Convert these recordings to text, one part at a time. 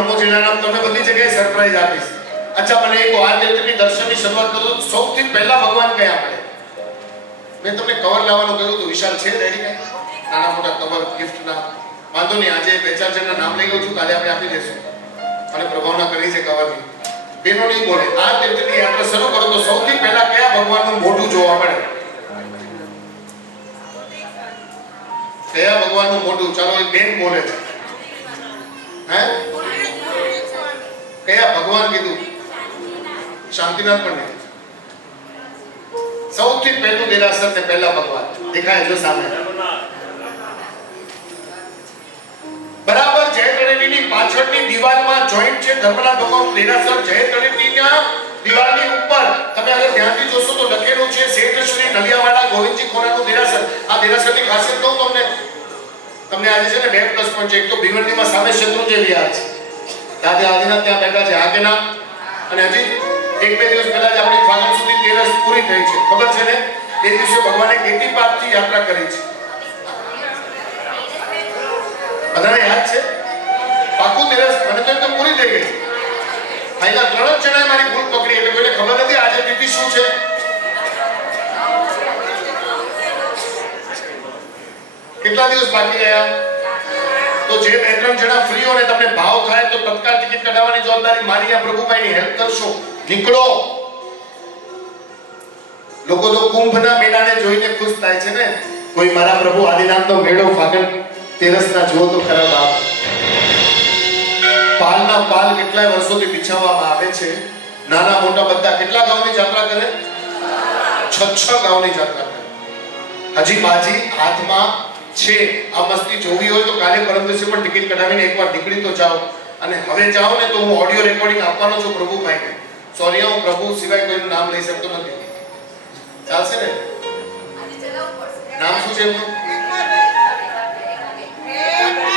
નમો જીનારામ તમને બધી જગ્યાએ સરપ્રાઈઝ આપીશ. અચ્છા મને એક આ તીર્થની દર્શનની શરૂઆત કરું તો સૌથી પહેલા ભગવાન કયા મળે? મેં તમને કવર લાવવાનું કહ્યું તો વિશાલ છે રેડી કઈ નાના મોટા કવર ગિફ્ટના? વાંધો નહીં, આજે બે ચાર જણના નામ લઈ લઉં છું, કાલે આપણે આપી દઈશું. અને પ્રભાવના કરી છે કવરની. બેનો નહીં બોલે. આ તીર્થની યાત્રા શરૂ કરો તો સૌથી પહેલા કયા ભગવાનનું મોઢું જોવા મળે? કયા ભગવાનનું મોઢું? ચાલો એક બેન બોલે છે. હે કયા ભગવાન કીધું? શાંતિનાથ પંડિત. સૌથી પહેલું દેરાસર ને પહેલા ભગવાન દેખાય જો સામે. બરાબર જય તળેટીની પાછળની દિવાલમાં જોઈન્ટ છે ધર્મનાથ ભગવાનનું દેરાસર. જય તળેટીના દિવાલની ઉપર તમે અગર ધ્યાનથી જોશો તો લખેલું છે શેઠ શ્રી નલિયાવાડા ગોવિંદજી ખોરાનું દેરાસર. આ દેરાસરની ખાસિયત કહું તમને આજે છે ને 2 પ્લસ પોઈન્ટ છે. એક તો ભીવંડીમાં સામે શત્રુંજય વિહાર છે, દાદા આદિનાથ ત્યાં બેઠા છે આગેના. અને હજી 1-2 દિવસ પહેલા જ આપણી ફાગણ સુધી તેરસ પૂરી થઈ છે, ખબર છે ને? એ દિવસે ભગવાને ગેટી પાર્કથી યાત્રા કરી છે. બધાને યાદ છે? પાકું તેરસ મને તો એકદમ પૂરી થઈ ગઈ. આયલા 3 જણાએ મારી ભૂલ પકડી એટલે કોઈને ખબર નથી આજે તિથિ શું છે. કેટલા દિવસ બાકી રહ્યા? તો જે 2-3 જણા ફ્રી હો ને તમને ભાવ થાય તો તત્કાળ ટિકિટ કઢાવવાની જવાબદારી મારી. આ પ્રભુભાઈની હેલ્પ કરશો, નીકળો. લોકો તો કુંભના મેળાને જોઈને ખુશ થાય છે ને. કોઈ મારા પ્રભુ આદિનાથનો મેળો ફાગણ તેરસના જો તો ખરા બાપ. પાલના પાલ કેટલાય વર્ષોથી બિછાવવામાં આવે છે. નાના મોટા બધા કેટલા ગામની યાત્રા કરે? 6 ગામની યાત્રા કરે. હજી બાજી હાથમાં છે. આ મસ્તી જોવી હોય તો કાલે પરમ દિવસે પણ ટિકિટ કઢાવીને એકવાર નીકળી તો જાઓ. અને હવે જાઓ ને તો હું ઓડિયો રેકોર્ડિંગ આપવાનો છું પ્રભુભાઈને. સોરી હું પ્રભુ સિવાય કોઈનું નામ લઈ શકતો નથી. ચાલશે ને? નામ શું છે એમનું?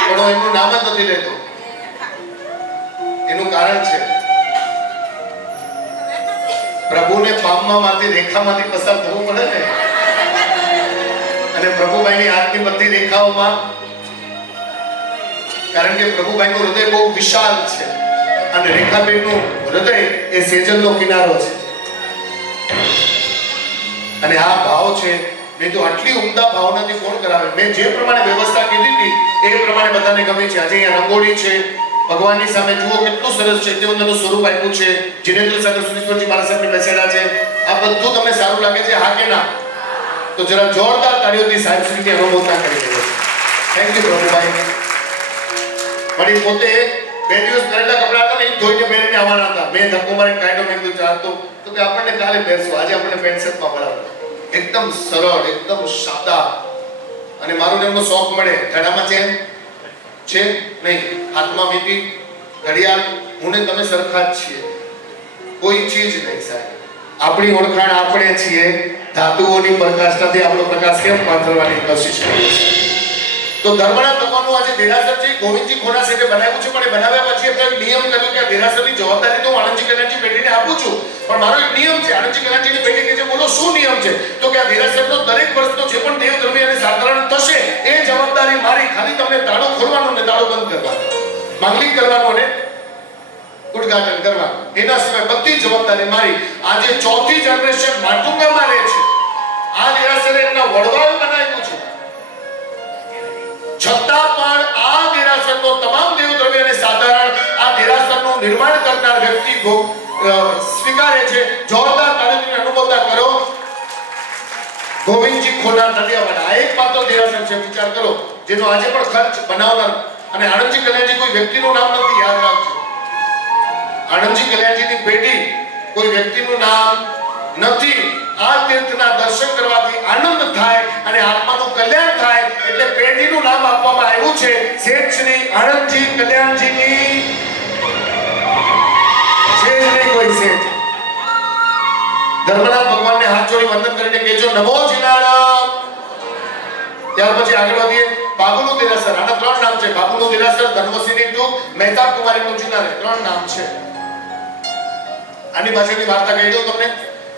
પણ એમનું નામ જ નથી લેતો. એનું કારણ છે પ્રભુને પામવામાંથી રેખામાંથી પસાર થવું પડે ને. અને પ્રભુભાઈની હાથની બધી રેખાઓમાં, કારણ કે પ્રભુભાઈનું હૃદય બહુ વિશાળ છે અને રેખાબેનનું હૃદય એ સેજલનો કિનારો છે. અને આ ભાવ છે. મેં તો આટલી ઉમદા ભાવનાથી કોણ કરાવે? મેં જે પ્રમાણે વ્યવસ્થા કીધી હતી એ પ્રમાણે બધાને ગમે છે. આજે અહીંયા રંગોળી છે, ભગવાનની સામે જુઓ કેટલું સરસ ચૈત્યવંદનનું સ્વરૂપ આપ્યું છે. જીનેન્દ્ર સાગર સુરેશ્વરજી મારા સામે બેસેલા છે. આ બધું તમને સારું લાગે છે? હા કે ના? તો જરા જોરદાર તાળીઓથી સાહેબ શ્રીની અનુમોદના કરી દેજો. Thank you Prabhubhai. મારી પોતે 2 દિવસ પહેલા કપડા હતા ને એ ધોઈને પહેરીને આવવાના હતા. મેં ધક્કો મારી કાઢ્યો. મેં કીધું ચાલતો તો કે આપણને કાલે પહેરશું, આજે આપણને પેન્ટ શર્ટમાં ભરાવો. એકદમ સરળ, એકદમ સાદા. અને મારો એમનો શોખ મળે. ઘડામાં ચેન છે નહીં, હાથમાં વીંટી, ઘડિયાળ. હું ને તમે સરખા જ છીએ, કોઈ ચીજ નહીં સાહેબ. આપણી ઓળખાણ આપણે છીએ. ધાતુઓની પ્રકાશતાથી આપણો પ્રકાશ કેમ પાથરવાની કોશિશ કરીએ છીએ. તો ધર્મનાથ ભગવાનનું આજે દેરાસર છે ગોવિંદજી ખોના સેઠે બનાવ્યું છે. પણ એ બનાવ્યા પછી આપણે નિયમ કર્યો કે આ દેરાસરની જવાબદારી તો આનંદજી કલ્યાણજી પેઢીને આપું છું. પણ મારો એક નિયમ છે. આનંદજી કલ્યાણજીની પેઢી કે છે બોલો શું નિયમ છે? તો કે આ દેરાસરનો દરેક વર્ષનો જે પણ દેવધર્મી અને સાધારણ થશે એ જવાબદારી મારી. ખાલી તમને તાળો ખોલવાનો ને તાળો બંધ કરવાનો, માંગલિક કરવાનો ને ઉદ્ઘાટન કરવાનું, એના સિવાય બધી જવાબદારી મારી. આજે 4થી જનરેશન માટુંગામાં રહે છે. આ દેરાસર એમના વડવાએ બનાવ્યું છે. છતાં પણ આ દેરાસરનો તમામ દેવદ્રવ્ય અને સાધારણ આ દેરાસરનું નિર્માણ કરનાર વ્યક્તિ સ્વીકારે છે. જોરદાર તાળીઓની અનુમોદના કરો. ગોવિંદજી ખોના નલિયાવાડા આ એકમાત્ર દેરાસર છે. વિચાર કરો જેનો આજે પણ ખર્ચ બનાવનાર. અને આનંદજી કલ્યાણજી કોઈ વ્યક્તિનું નામ નથી, યાદ રાખજો. આનંદજી કલ્યાણજીની પેઢી કોઈ વ્યક્તિનું નામ નથી. આ તીર્થના દર્શન કરવાથી આનંદ થાય અને આત્માનું કલ્યાણ થાય એટલે પેઢીનું નામ આપવામાં આવ્યું છે શેઠ શ્રી આનંદજી કલ્યાણજીની. શેઠ નહીં કોઈ શેઠ. ધર્મનાથ ભગવાનને હાથ જોડી વંદન કરીને કહેજો નમો જીનારામ. ત્યાર પછી આગળ વધીએ. બાબુનું દેરાસર. આના 3 નામ છે. બાબુનું દેરાસર, ધર્મસિંહની ટૂંક, મહેતાબ કુમારીનું જીનારે. 3 નામ છે. આની પાછળની વાર્તા કહી દઉં તમને.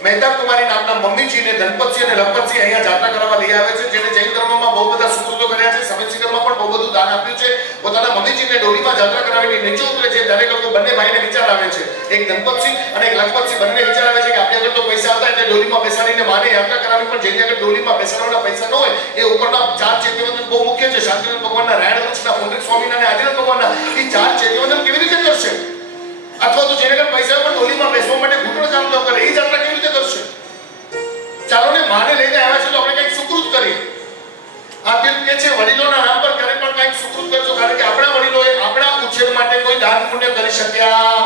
મહેતાબ કુમારી નામના મમ્મીજીને ધનપતસિંહ અને લખપતસિંહ અહીંયા જાત્રા કરાવવા લઈ આવે છે. જેને જૈન ધર્મમાં બહુ બધા સુકૃતો કર્યા છે, સમિત શિખરમાં પણ બહુ બધું દાન આપ્યું છે. પોતાના મમ્મીજીને કે ડોલીમાં જાત્રા કરાવીને નીચે ઉતરે છે ત્યારે લોકો બંને ભાઈને વિચાર આવે છે, એક ધનપતસિંહ અને એક લખપતસિંહ બંને વિચાર આવે છે કે આપણે આગળ તો પૈસા હતા એટલે ડોલીમાં બેસાડીને માને યાત્રા કરાવી, પણ જેની આગળ ડોલીમાં બેસાડવાના પૈસા ન હોય એ ઉપરના ચાર ચૈત્યવંદન બહુ મુખ્ય છે. શાંતિનાથ ભગવાનના, રાયણ વૃક્ષના, પુંડરીક સ્વામીના અને આદિનાથ ભગવાનના એ ચાર ચૈત્યવંદન કેવી રીતે કરશે? અથવા તો જેને આગળ પૈસા પણ ડોલીમાં બેસવા માટે ઘૂંટણ ચાલુ ન કરે એ જાત્રા કેવી રીતે કરશે? ચાલો ને માને લઈને આવ્યા છે તો આપણે કંઈક સુકૃત કરીએ. આ તીર્થ કે છે વડીલોના નામ પર ક્યારેક પણ કંઈક સુકૃત કરજો, કારણ કે આપણા વડીલોએ આપણા ઉછેર માટે કોઈ દાન પુણ્ય કરી શક્યા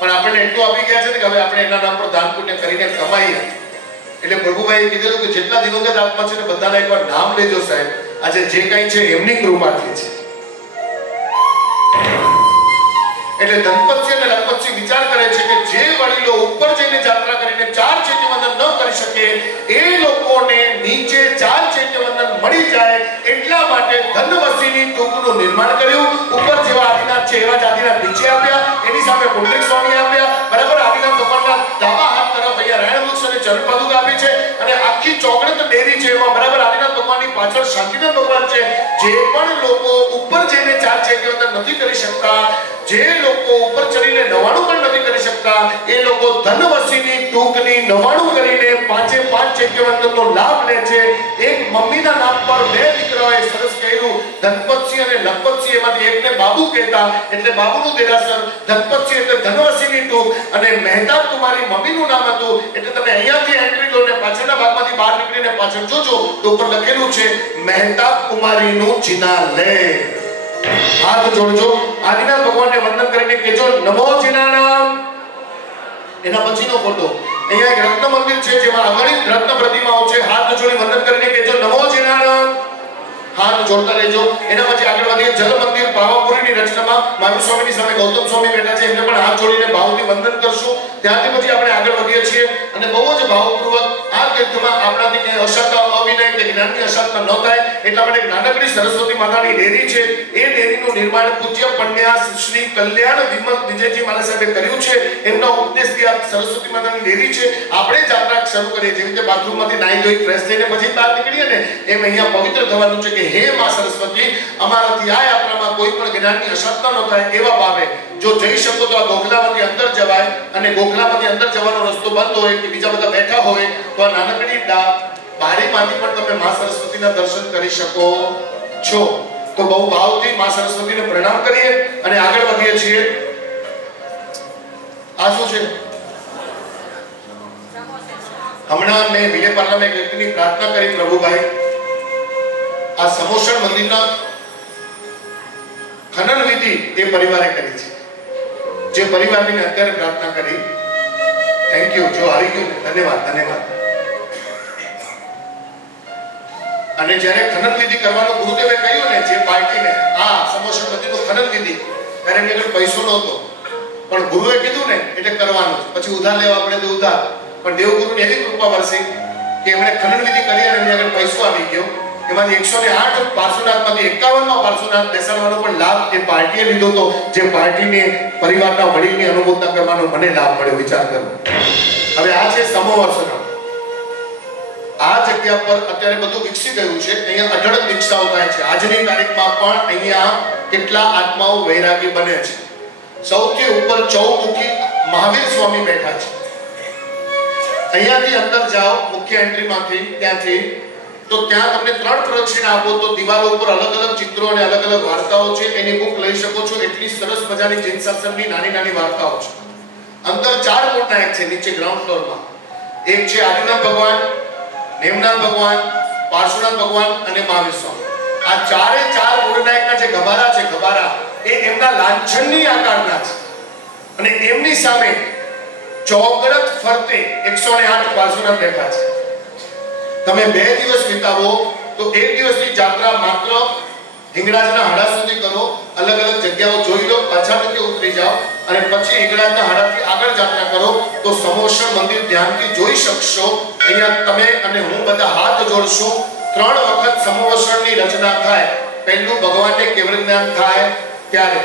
પણ આપણને એટલું આપી ગયા છે કે હવે આપણે એના નામ પર દાન પુણ્ય કરીને કમાઈએ. એટલે પ્રભુભાઈએ કીધેલું કે જેટલા દિવંગત આત્મા છે ને બધાના એકવાર નામ લેજો સાહેબ. આજે જે કંઈ છે એમની કૃપાથી છે. એટલે ધનપતસિંહ અને લખપતસિંહ વિચાર કરે છે કે જે વડીલો ઉપર જઈને જાત્રા કરીને ચાર ચૈત્યવંદન ન કરી શકે એ લોકોને નીચે ચાર ચૈત્યવંદન મળી જાય એટલા માટે ધનવસીની ટૂંકનું નિર્માણ કર્યું. ઉપર જેવા આદિનાથ છે એવા જ આદિનાથ નીચે આપ્યા, એની સામે પુંડરીક સ્વામી આપ્યા, બરાબર. આદિનાથ ભગવાનના ડાબા હાથ તરફ અહીંયા રાયણ વૃક્ષ અને ચરણ પાદુકા આપી છે અને આખી ચોકડત ડેરી છે એમાં બરાબર આદિનાથ ભગવાનની પાછળ શાંતિનાથ ભગવાન છે. જે પણ લોકો ઉપર જઈને ચાર ચૈત્યવંદન નથી કરી શકતા, જે લોકો ઉપર ચડીને 99 પણ નથી કરી શકતા, એ લોકો ધનવસીની ટૂંકની 99 કરીને પાંચે પાંચ ચૈત્યવંદનનો લાભ લે છે. એક મમ્મીના નામ પર બે દીકરાઓએ સરસ કહ્યું, ધનપતસિંહ અને લખપતસિંહ, એમાંથી એકને બાબુ કહેતા એટલે બાબુનું દેરાસર, ધનપતસિંહ એટલે ધનવસીની ટૂંક અને મહેતાબ કુમારી મમ્મીનું નામ હતું. એટલે તમે અહીંયાથી એન્ટ્રી લો ને પાછળના ભાગમાંથી બહાર નીકળીને પાછળ જોજો તો ઉપર લખેલું છે મહેતાબ કુમારીનું જિનાલય. હાથ જોડજો, આદિનાથ ભગવાનને વંદન કરીને કહેજો નમો જિનાનામ. એના પછીનો ફોટો અહીંયા એક રત્ન મંદિર છે જેમાં અગણિત રત્ન પ્રતિમાઓ છે. હાથ જોડી વંદન કરીને કહેજો નમો જિનાનામ. હાથ જોડતા રહેજો. એના પછી આગળ વધીએ જલ મંદિર પાવાપુરીની રચનામાં મહાવીર સ્વામીની સામે ગૌતમ સ્વામી બેઠા છે, એમને પણ હાથ જોડીને ભાવથી વંદન કરશું. ત્યાંથી પછી આપણે આગળ વધીએ છીએ અને બહુ જ ભાવપૂર્વક આ તીર્થમાં આપણાથી ક્યાંય અશાંત અવિનય કે જ્ઞાનની અશાંત ન થાય એટલા માટે નાનકડી સરસ્વતી માતાની ડેરી છે. એ ડેરીનું નિર્માણ પૂજ્ય પંડ્યા શ્રી કલ્યાણ વિમલ વિજયજી મારા સાહેબે કર્યું છે. એમના ઉપદેશથી આ સરસ્વતી માતાની ડેરી છે. આપણે જાત્રા શરૂ કરીએ જેવી રીતે બાથરૂમમાંથી નાહી ધોઈ ફ્રેશ થઈને પછી બહાર નીકળીએ ને એમ અહીંયા પવિત્ર થવાનું છે કે હે માં સરસ્વતી, અમારાથી આ યાત્રામાં કોઈ પણ જ્ઞાનની અશાંતતા ન થાય એવા ભાવે જો જઈ શકો તો આ ગોખલામાંથી અંદર જવાય અને ગોખલામાંથી અંદર જવાનો રસ્તો બંધ હોય કે બીજા બધા બેઠા હોય તો આ નાનકડી બારીમાંથી પણ તમે માં સરસ્વતીના દર્શન કરી શકો છો. તો બહુ ભાવથી માં સરસ્વતીને પ્રણામ કરીએ અને આગળ વધીએ છીએ. આ શું છે? હમણાં મેં વિલે પાર્લામાં એક વ્યક્તિની પ્રાર્થના કરી, પ્રભુભાઈ આ સમોસણ મંદિરના ખનન વિધિ એ પરિવારે કરી છે. જે પરિવારની મેં અત્યારે પ્રાર્થના કરી, થેન્ક યુ. જો આવી ગયું ધન્યવાદ ધન્યવાદ. અને જ્યારે ખનન વિધિ કરવાનું ગુરુદેવે કહ્યું ને જે પાર્ટીને આ સમોસણ મંદિરનું ખનન વિધિ, ત્યારે એની આગળ પૈસો નહોતો પણ ગુરુએ કીધું ને એટલે કરવાનું. પછી ઉધાર લેવા પડે તો ઉધાર, પણ દેવગુરુની એવી કૃપા વરસી કે એમણે ખનન વિધિ કરી અને એમની આગળ પૈસો આવી ગયો. એમાંથી 108 પાર્શ્વનાથમાંથી 51માં પાર્શ્વનાથ બેસાડવાનો પણ લાભ એ પાર્ટીએ લીધો હતો. જે પાર્ટીને પરિવારના વડીલની અનુમોદના કરવાનો મને લાભ મળ્યો. વિચાર કરો. હવે આ છે સમોવર્ષણ. આ જગ્યા પર અત્યારે બધું વિકસી ગયું છે. અહીંયા અઢળક દીક્ષાઓ થાય છે. આજની તારીખમાં પણ અહીંયા કેટલા આત્માઓ વૈરાગી બને છે. સૌથી ઉપર ચૌમુખી મહાવીર સ્વામી બેઠા છે. અહીંયાથી અંદર જાઓ મુખ્ય એન્ટ્રીમાંથી, ત્યાંથી તો ત્યાં તમને 3 પ્રદક્ષિણા આપો તો દિવાલો ઉપર અલગ અલગ ચિત્રો અને અલગ અલગ વાર્તાઓ છે. એની બુક લઈ શકો છો. એટલી સરસ મજાની જૈન શાસ્ત્રની નાની નાની વાર્તાઓ છે. અંદર 4 મૂળનાયક છે નીચે ગ્રાઉન્ડ ફ્લોરમાં. એક છે આદિનાથ ભગવાન, નેમનાથ ભગવાન, પાર્શ્વનાથ ભગવાન અને મહાવીર સ્વામી. આ ચારે 4 મૂળનાયકના જે ગભારા છે, ગભારા એ એમના લાંછનની આકારના છે અને એમની સામે ચોગડત ફરતે 108 પાર્શ્વનાથ બેઠા છે. તમે 2 દિવસ વિતાવો તો 1 દિવસની જાત્રા માત્ર હિંગળાજના હાડા સુધી કરો, અલગ અલગ જગ્યાઓ જોઈ લો, પાછા નીચે ઉતરી જાઓ અને પછી હિંગળાજના હાડાથી આગળ જાત્રા કરો તો સમોસણ મંદિર ધ્યાનથી જોઈ શકશો. અહીંયા તમે અને હું બધા હાથ જોડશું. 3 વખત સમોસણની રચના થાય. પહેલું ભગવાનને કેવળ જ્ઞાન થાય ત્યારે,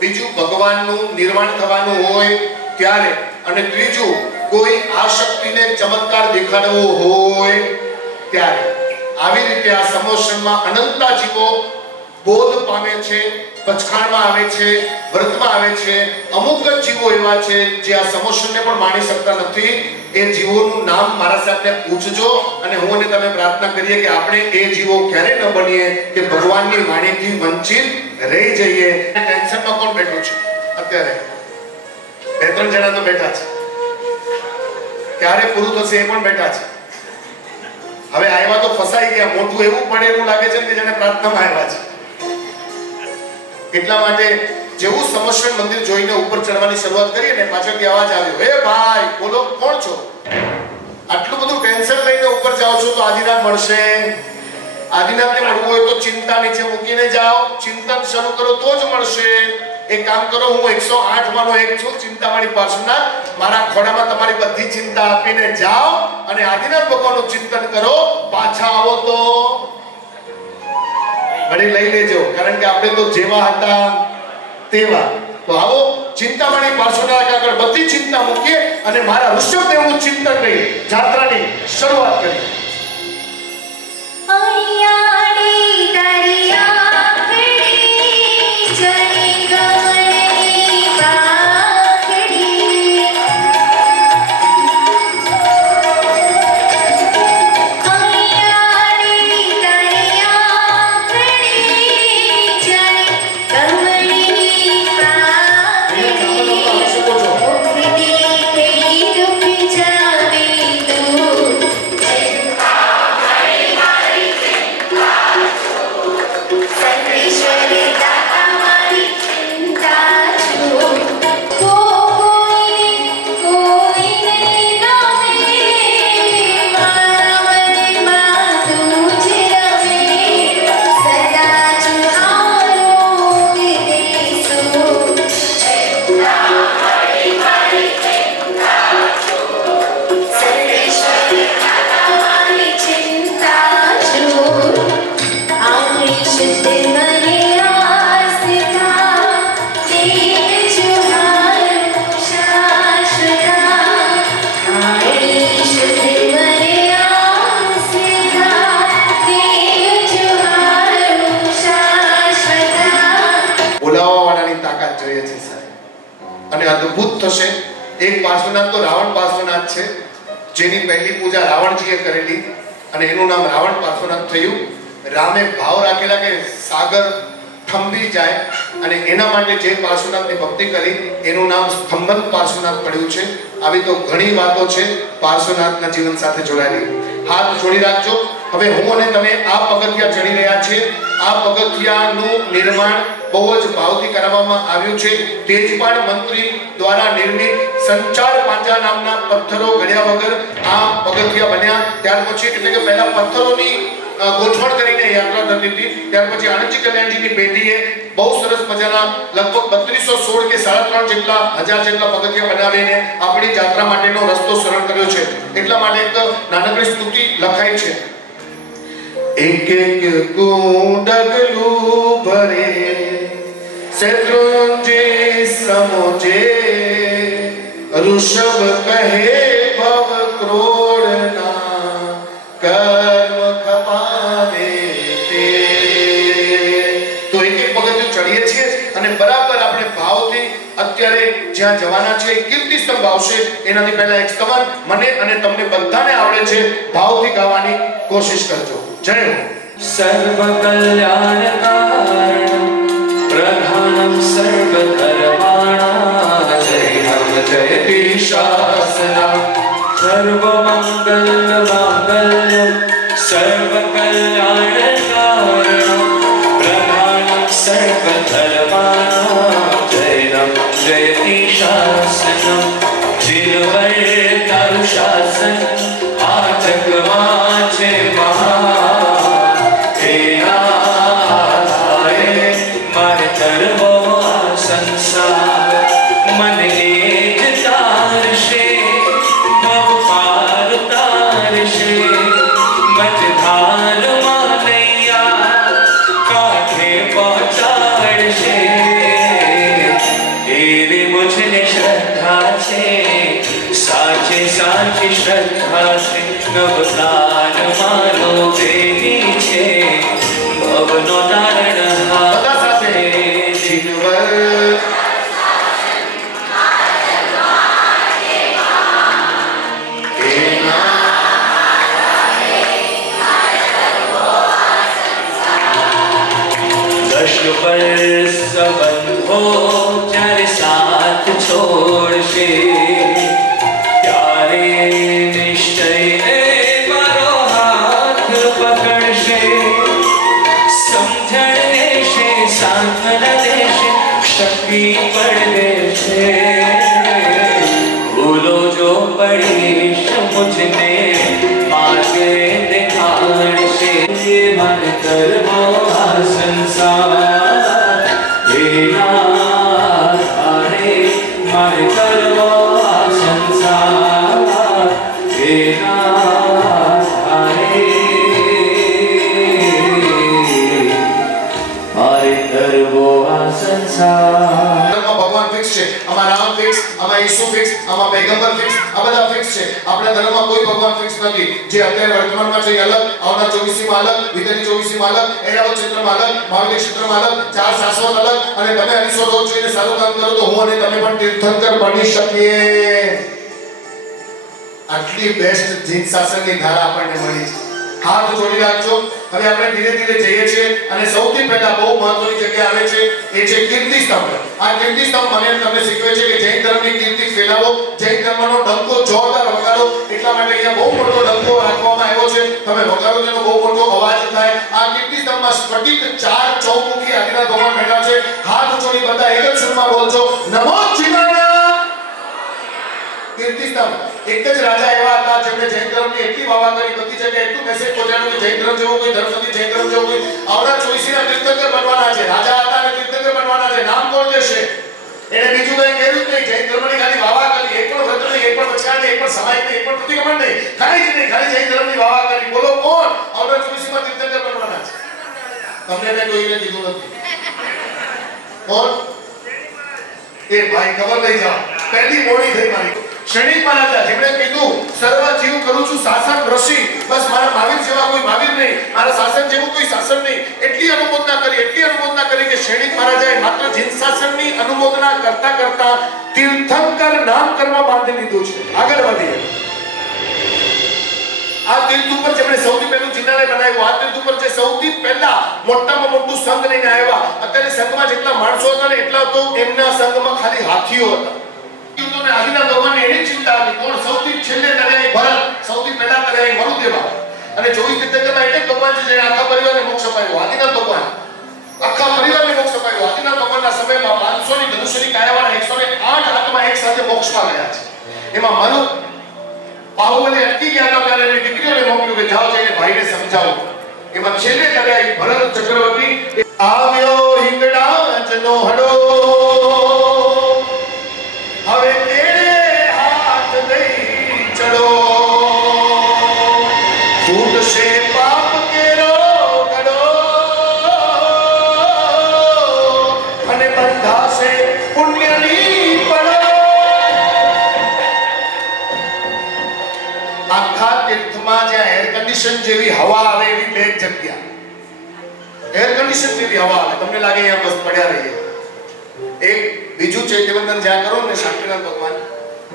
બીજું ભગવાનનું નિર્વાણ થવાનું હોય ત્યારે અને ત્રીજું કોઈ આ શક્તિને ચમત્કાર દેખાડવો હોય ત્યારે. આવી રીતે આ સમોસણમાં અનંતા જીવો બોધ પામે છે પચખાણમાં આવે છે, વ્રતમાં આવે છે. અમુક જ જીવો એવા છે જે આ સમોસનને પણ માણી શકતા નથી. એ જીવોનું નામ મારા સાથે પૂછજો અને હું અને તમે પ્રાર્થના કરીએ કે આપણે એ જીવો ક્યારે ન બનીએ કે ભગવાનની વાણીથી વંચિત રહી જઈએ. ટેન્શનમાં કોણ બેઠું છે અત્યારે? 2-3 જણા તો બેઠા છે. ક્યારે પૂરું થશે એ પણ બેઠા છે. હવે આવ્યા તો ફસાઈ ગયા. મોટું એવું પડેલું લાગે છે કે જેને પ્રાર્થનામાં આવ્યા છે. એટલા માટે જેવું સમસ્વર મંદિર જોઈને ઉપર ચડવાની શરૂઆત કરી ને પાછળથી અવાજ આવ્યો, હે ભાઈ બોલો કોણ છો? આટલું બધું ટેન્શન લઈને ઉપર જાઓ છો તો આદિનાથ મળશે? આદિનાથને મળવું હોય તો ચિંતા નીચે મૂકીને જાઓ, ચિંતન શરૂ કરો તો જ મળશે. એક કામ કરો, હું 108 માનો એક છું, ચિંતામણી પાર્શ્વનાથ. મારા ખોડામાં તમારી બધી ચિંતા આપીને જાઓ અને આદિનાથ ભગવાનનું ચિંતન કરો. પાછા આવો તો વળી લઈ લેજો, કારણ કે આપણે તો જેવા હતા તેવા. તો આવો ચિંતામણી પાર્શ્વનાથ આગળ બધી ચિંતા મૂકીએ અને મારા ઋષભદેવનું ચિંતન કરી જાત્રાની શરૂઆત કરીએ. એક પાર્શ્વનાથ તો રાવણ પાર્શ્વનાથ છે, જેની પહેલી પૂજા રાવણજીએ કરેલી અને એનું નામ રાવણ પાર્શ્વનાથ થયું. રામે ભાવ રાખેલા કે સાગર થંભી જાય અને એના માટે જે પાર્શ્વનાથની ભક્તિ કરી એનું નામ સ્તંભન પાર્શ્વનાથ પડ્યું છે. આવી તો ઘણી વાતો છે પાર્શ્વનાથના જીવન સાથે જોડાયેલી. હાથ જોડી રાખજો. હવે હું અને તમે આ પગથિયા ચડી રહ્યા છે. આ પગથિયાનું નિર્માણ બહુ જ ભાવથી કરવામાં આવ્યું છે. તેજપાલ મંત્રી દ્વારા નિર્મિત સંચાર પાંજા નામના પથ્થરો ઘડ્યા વગર આ પગથિયા બન્યા. ત્યાર પછી એટલે કે પહેલા પથ્થરોની ગોઠવણ કરીને યાત્રા થતી હતી. ત્યાર પછી આણંદજી કલ્યાણજીની પેઢીએ બહુ સરસ મજાના લગભગ 3216 કે 3.5 જેટલા હજાર જેટલા પગથિયા બનાવીને આપણી યાત્રા માટેનો રસ્તો સરળ કર્યો છે. એટલા માટે એક નાનકડી સ્તુતિ લખાઈ છે. एक एक कुंडगलू भरे शत्रुंजे समोजे ऋषभ कहे भव क्रोड़ना कर्म खपावे ते. તો એક એક પગથિયું ચડીએ છીએ અને બરાબર આપણે ભાવથી અત્યારે જ્યાં જવાના છે કીર્તિ સ્તંભ આવશે એનાથી પહેલા એક સ્તવન મને અને તમને બધાને આવડે છે, ભાવથી ગાવાની કોશિશ કરજો. जय हो. सर्व कल्याण कारण प्रधानम सर्व धर्माणां जयम जयति शासनम सर्व मंगल मांगल्यम सर्व कल्याण कारण प्रधानम सर्व धर्माणां जयम जयति शासनम जिनवरे तारु शासन आचक माचे महा श्रद्धा से नवसार मारो देवी छे भवनो दारण हाथे કરશે, સમજણ દેશે, સાંત્વના દેશે, શક્તિ પણ દેશે. ભૂલો જો પડીશ મુझने માર્ગ દેખાડશે. મન કરવો આ સંસાર એના આરે, મન કરવો આ સંસાર એના આરે, મારે કરવો આ સંસાર. ભગવાન ફિક્સ છે, આમાં રામ ફિક્સ, આમાં ઈસુ ફિક્સ, આમાં પૈગંબર ફિક્સ, આ બધા ફિક્સ છે. આપણા ધર્મમાં કોઈ ભગવાન ફિક્સ નથી. જે અત્યારે વર્તમાનમાં છે અલગ, આવનાર 24 માં અલગ, વિતેની 24 માં અલગ, એરાવત ક્ષેત્રમાં અલગ, મહાવિદ્ય ક્ષેત્રમાં અલગ, ચાર શાશ્વત અલગ. અને તમે હરીશો રોજ જોઈને સારું કામ કરો તો હું અને તમે પણ તીર્થંકર બની શકીએ. આટલી બેસ્ટ જીન શાસનની ધારા આપણને મળી છે. હાથ જોડી રાખજો. હવે આપણે ધીરે ધીરે જઈએ છીએ અને સૌથી પહેલા બહુ મહત્વની જગ્યા આવે છે, એ છે કીર્તિ સ્તંભ. આ કીર્તિ સ્તંભ મને તમને શીખવે છે કે જૈન ધર્મની કીર્તિ ફેલાવો, જૈન ધર્મનો ડંકો જોરદાર વગાડો. એટલા માટે અહીંયા બહુ મોટો ડંકો રાખવામાં આવ્યો છે. તમે વગાડો તેનો બહુ મોટો અવાજ થાય. આ કીર્તિ સ્તંભમાં સ્ફટિક 4 ચૌમુખી આદિનાથ ભગવાન બેઠા છે. હાથ જોડી બધા એક જ સુરમાં બોલજો, નમો શિવાય. કીર્તિ સ્તંભ. એક જ રાજા એવા હતા જેમણે જૈન ધર્મની એટલી વાવા કરી, બધી જગ્યાએ એટલું મેસેજ પહોંચાડ્યો કે જૈન ધર્મ જેવો કોઈ ધર્મ નથી, જૈન ધર્મ જેવો કોઈ. આવનાર 24 ના તીર્થંકર બનવાના છે. રાજા હતા અને તીર્થંકર બનવાના છે. નામ કોણ દેશે? એને બીજું કંઈ કર્યું જ નહીં. જૈન ધર્મની ખાલી વાવા કરી. એક પણ વ્રત નહીં, એક પણ વચન નહીં, એક પણ સમાજ નહીં, એક પણ પ્રતિક્રમણ નહીં, કાંઈ જ નહીં. ખાલી જૈન ધર્મની વાવા કરી. બોલો કોણ આવનાર 24 માં તીર્થંકર બનવાના છે? તમને મેં કોઈને કીધું નથી. કોણ? એ ભાઈ ખબર લઈ જાઓ. પહેલી મોડી થઈ મારી. શનિક મહારાજા જેમણે કીધું સર્વ જીવ કરું છું શાસન રસી, બસ મારા મહાવીર જેવા કોઈ મહાવીર નહીં, મારા શાસન જેવું કોઈ શાસન નહીં. એટલી અનુમોદના કરી કે શનિક મહારાજાએ માત્ર જીન શાસનની અનુમોદના કરતા કરતા તીર્થંકર નામ કરવા બાંધી લીધું છે. આગળ વધીએ. આ તીર્થ ઉપર જેમણે સૌથી પહેલું જિનાલય બનાવ્યું, આ તીર્થ ઉપર જે સૌથી પહેલા મોટામાં મોટું સંઘ લઈને આવ્યા. અત્યારે સંઘમાં જેટલા માણસો હતા ને એટલા તો એમના સંઘમાં ખાલી હાથીઓ હતા. આદિનાથ ભગવાનને એની ચિંતા હતી કોણ સૌથી છેલ્લે તર્યા? ભરત. સૌથી પહેલા તર્યા મરુદેવા. અને 24 તીર્થંકરમાં એક જ ભગવાન છે જેણે આખા પરિવારને મોક્ષ અપાવ્યો, આદિનાથ ભગવાન. આખા પરિવારને મોક્ષ અપાવ્યો. આદિનાથ ભગવાનના સમયમાં 500 ની ધનુષ્યની કાયાવાળા 108 આત્મા એક સાથે મોક્ષમાં ગયા છે. એમાં મનુ બાહુબલી અટકી ગયા હતા ત્યારે એની દીકરીઓને મોકલ્યું કે જાઓ જઈને ભાઈને સમજાવો. એમાં છેલ્લે તર્યા ભરત ચક્રવર્તી. આવ્યો હિંગળાજનો હડો, હવે તેરે હાથ દઈ ચડો, ફૂટશે પાપ કેરો ગડો અને બંધાશે પુણ્યની પડો. આખા તીર્થમાં જ્યાં એર કન્ડિશન જેવી હવા આવે એવી બે જગ્યા, એર કન્ડિશન જેવી હવા આવે. તમને લાગે અહીંયા બસ પડ્યા રહીએ. એક બીજું ચૈત્યવંદન જ્યાં કરો ને શાંતિનાથ ભગવાન,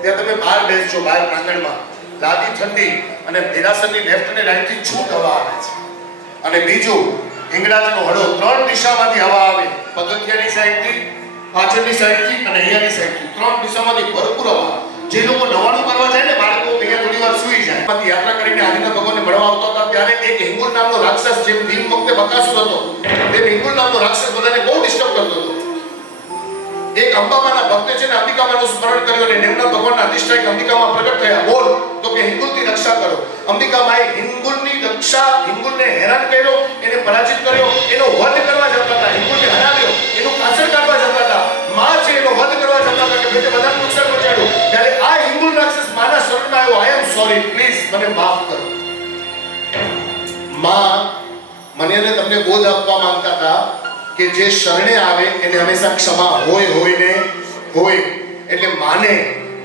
ત્યાં તમે બહાર બેસજો, બહાર પ્રાંગણમાં લાદી ઠંડી અને દેરાસરની લેફ્ટ અને રાઈટ થી છૂટ હવા આવે છે. અને બીજું હિંગળાજનો હડો, 3 દિશામાંથી હવા આવે. પગથિયાની સાઈડથી, પાછળની સાઈડથી અને અહીંયાની સાઈડથી 3 દિશામાંથી ભરપૂર હવા. જે લોકો નવાનું કરવા જાય ને બાળકો અહીંયા થોડી વાર સૂઈ જાય. યાત્રા કરીને આદિનાથ ભગવાનને મળવા આવતા હતા ત્યારે એક હિંગુલ નામનો રાક્ષસ, જેમ ભીમ વખતે બકાસુર હતો તે હિંગુલ નામનો રાક્ષસ બધાને બહુ ડિસ્ટર્બ કરતો હતો. એક અંબામાના ભક્તે છે ને અંબિકામાનું સ્મરણ કર્યું અને એમના ભગવાનના અધિષ્ઠાયક અંબિકામાં પ્રગટ થયા. બોલ તો કે હિંગુલની રક્ષા કરો. અંબિકામાએ હિંગુલની રક્ષા, હિંગુલને હેરાન કર્યો, એને પરાજિત કર્યો, એનો વધ કરવા જતા હતા. હિંગુલને હરાવ્યો, એનું કાસર કાઢવા જતા હતા. માં છે એનો વધ કરવા જતા હતા કે બેટે બધાને નુકસાન પહોંચાડ્યું. ત્યારે આ હિંગુલ રાક્ષસ માના શરણમાં આવ્યો. આઈ એમ સોરી, પ્લીઝ મને માફ કરો. માં મને અને તમને બોધ આપવા માંગતા હતા કે જે શરણે આવે એને હંમેશા ક્ષમા હોય ને હોય. એટલે માને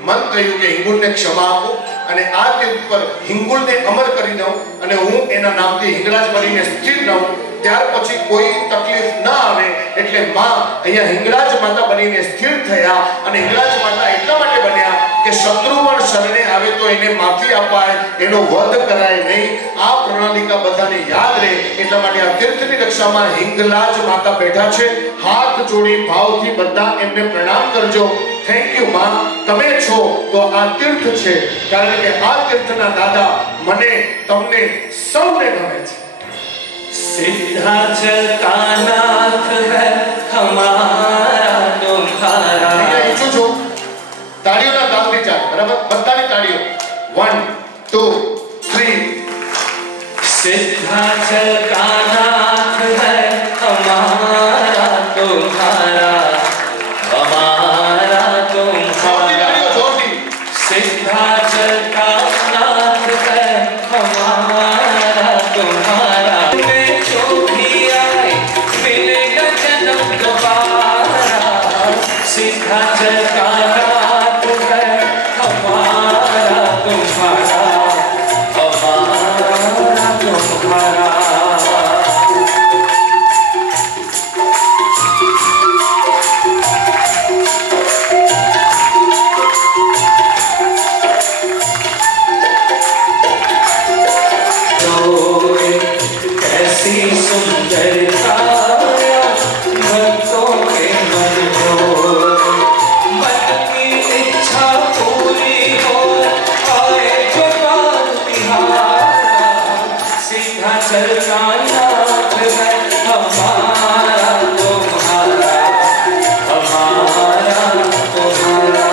મન કહ્યું કે હિંગુલને ક્ષમા આપો અને આ તીર્થ પર હિંગુલને અમર કરી દઉં અને હું એના નામથી હિંગળાજ બનીને સ્થિર રહું. ત્યાર પછી કોઈ તકલીફ ન આવે એટલે માં અહીંયા હિંગળાજ માતા બનીને સ્થિર થયા. અને હિંગળાજ માતા એટલા માટે બન્યા કે શત્રુ પણ શરણે આવે તો એને માફી અપાય, એનો વધ કરાય નહીં. આ પ્રણાલિકા બધાને યાદ રહે એટલા માટે આ તીર્થની રક્ષામાં હિંગળાજ માતા બેઠા છે. હાથ જોડી ભાવથી બધા એમને પ્રણામ કરજો. થેન્ક યુ માં, તમે છો તો આ તીર્થ છે. કારણ કે આ તીર્થના દાદા મને, તમને સૌને ગમે છે. सिद्धाचल का नाथ है हमारा तुम्हारा। ઈચ્છું છું તાળીઓના તાલથી ચાલે, બરાબર? બધાની તાળીઓ 1 2 3। सिद्धाचल का नाथ है हमारा तुम्हारा, हमारा तुम्हारा। सिद्धाचल का नाथ है हमारा तुम्हारा। में जो भी आए मिलेगा जन्म दोबारा। सिद्धाचल का नाथ है हमारा तुम्हारा, हमारा तुम्हारा। कैसी सुंदरता भक्तों के मन हो, मन की इच्छा पूरी हो, आए जो बाल बिहारा। सिद्धाचल का नाथ है हमारा तुम्हारा, हमारा तुम्हारा।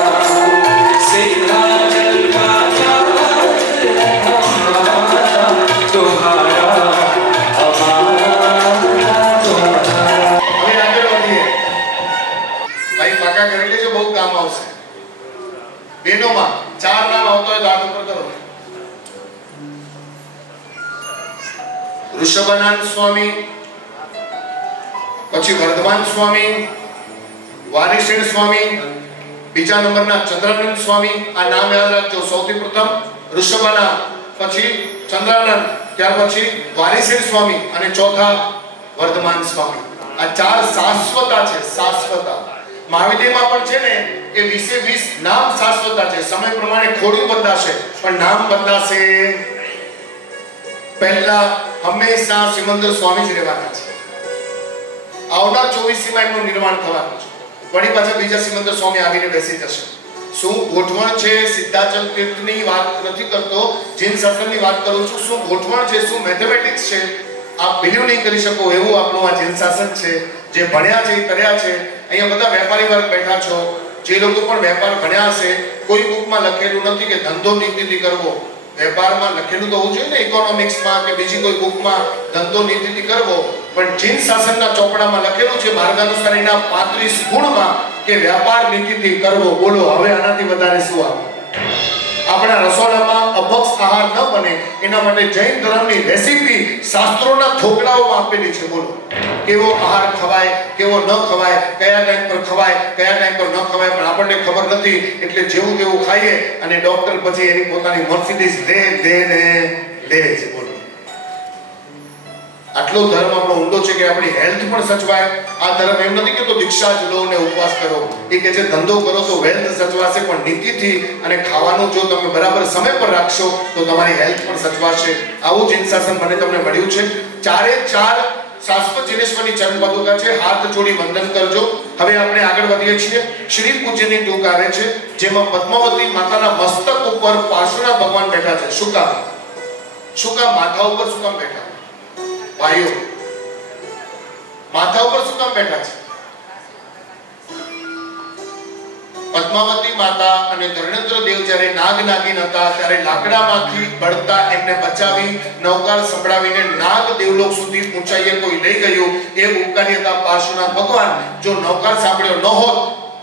सिद्धाचल का नाथ है हमारा तुम्हारा, પાકા કરી લેજો, બહુ કામ આવશે. બેનોમાં 4 નામ આવતો હોય તો હાથ ઉપર કરો. ઋષભાનંદ સ્વામી, પછી વર્ધમાન સ્વામી, વારીશેણ સ્વામી, બીજા નંબરના ચંદ્રાનંદ સ્વામી. આ નામ યાદ રાખજો. સૌથી પ્રથમ ઋષભાનંદ, પછી ચંદ્રાનંદ, ત્યાર પછી વારીશેણ સ્વામી અને ચોથા વર્ધમાન સ્વામી. આ 4 શાશ્વતા છે, શાશ્વતા. મહાવિદ્યમાં પણ છે ને એ 20 નામ શાશ્વતા છે. સમય પ્રમાણે ખોડિયું બદલાશે પણ નામ બદલાશે. પહેલા હંમેશા સિમંદર સ્વામી જ રહેવાના છે. આવનાર 24 માં એમનું નિર્માણ થવાનું છે. વળી પાછા બીજા સિમંદર સ્વામી આવીને બેસી જશે. શું ગોઠવણ છે? સિદ્ધાચલ તીર્થની વાત નથી કરતો, જૈન શાસ્ત્રની વાત કરું છું. શું ગોઠવણ છે? શું મેથેમેટિક્સ છે? આપ બિલીવ નહીં કરી શકો એવું આપણું આ જૈન શાસન છે. જે ભણ્યા છે એ કર્યા છે. અહીંયા બધા વેપારી વર્ગ બેઠા છો. જે લોકો પણ વેપાર ભણ્યા હશે, કોઈ બુકમાં લખેલું નથી કે ધંધો નીતિથી કરવો. વેપારમાં લખેલું તો હોવું જોઈએ ને, ઇકોનોમિક્સમાં કે બીજી કોઈ બુકમાં ધંધો નીતિથી કરવો. પણ જૈન શાસનના ચોપડામાં લખેલું છે માર્ગાનુસારીના 35 ગુણમાં કે વ્યાપાર નીતિથી કરવો. બોલો હવે આનાથી વધારે શું આવે? આપણા રસોડામાં અભક્ષ આહાર ન બને એના માટે જૈન ધર્મની રેસીપી શાસ્ત્રોના થોકડાઓમાં આપેલી છે. બોલો કેવો આહાર ખવાય, કેવો ન ખવાય, કયા ટાઈમ પર ખવાય, કયા ટાઈમ પર ન ખવાય, પણ આપણને ખબર નથી. એટલે જેવું તેવું ખાઈએ અને ડોક્ટર પછી એની પોતાની મર્સિડીઝ લે છે. બોલો આટલો ધર્મ આપણો ઊંડો છે કે આપણી હેલ્થ પણ સચવાય. આ ધર્મ એમ નથી કે તો દીક્ષા જ લો ને ઉપવાસ કરો. એ કે છે ધંધો કરો તો વેલ્થ સચવાશે, પણ નીતિથી અને ખાવાનું જો તમે બરાબર સમય પર રાખશો તો તમારી હેલ્થ પણ સચવાશે. આવું જૈન શાસન મને તમને મળ્યું છે. 4 શાશ્વત જિનેશ્વરની ચરણ પાદુકા છે. હાથ જોડી વંદન કરજો. હવે આપણે આગળ વધીએ છીએ. શ્રી પૂજ્યની ટૂંક આવે છે જેમાં પદ્માવતી માતાના મસ્તક ઉપર પાર્શ્વનાથ ભગવાન બેઠા છે. શું કામ? માથા ઉપર શું કામ બેઠા? ભાઈઓ માથા ઉપર શું કામ બેઠા છે? પદ્માવતી માતા અને ધર્મેન્દ્ર દેવ જ્યારે નાગ નાગીન હતા ત્યારે લાકડામાંથી બળતા એમને બચાવી નવકાર સંભળાવીને નાગ દેવલોક સુધી ઊંચાઈએ કોઈ લઈ ગયું. એ ઉપકારી હતા પાર્શ્વનાથ ભગવાન. જો નવકાર સાંભળ્યો ન હોત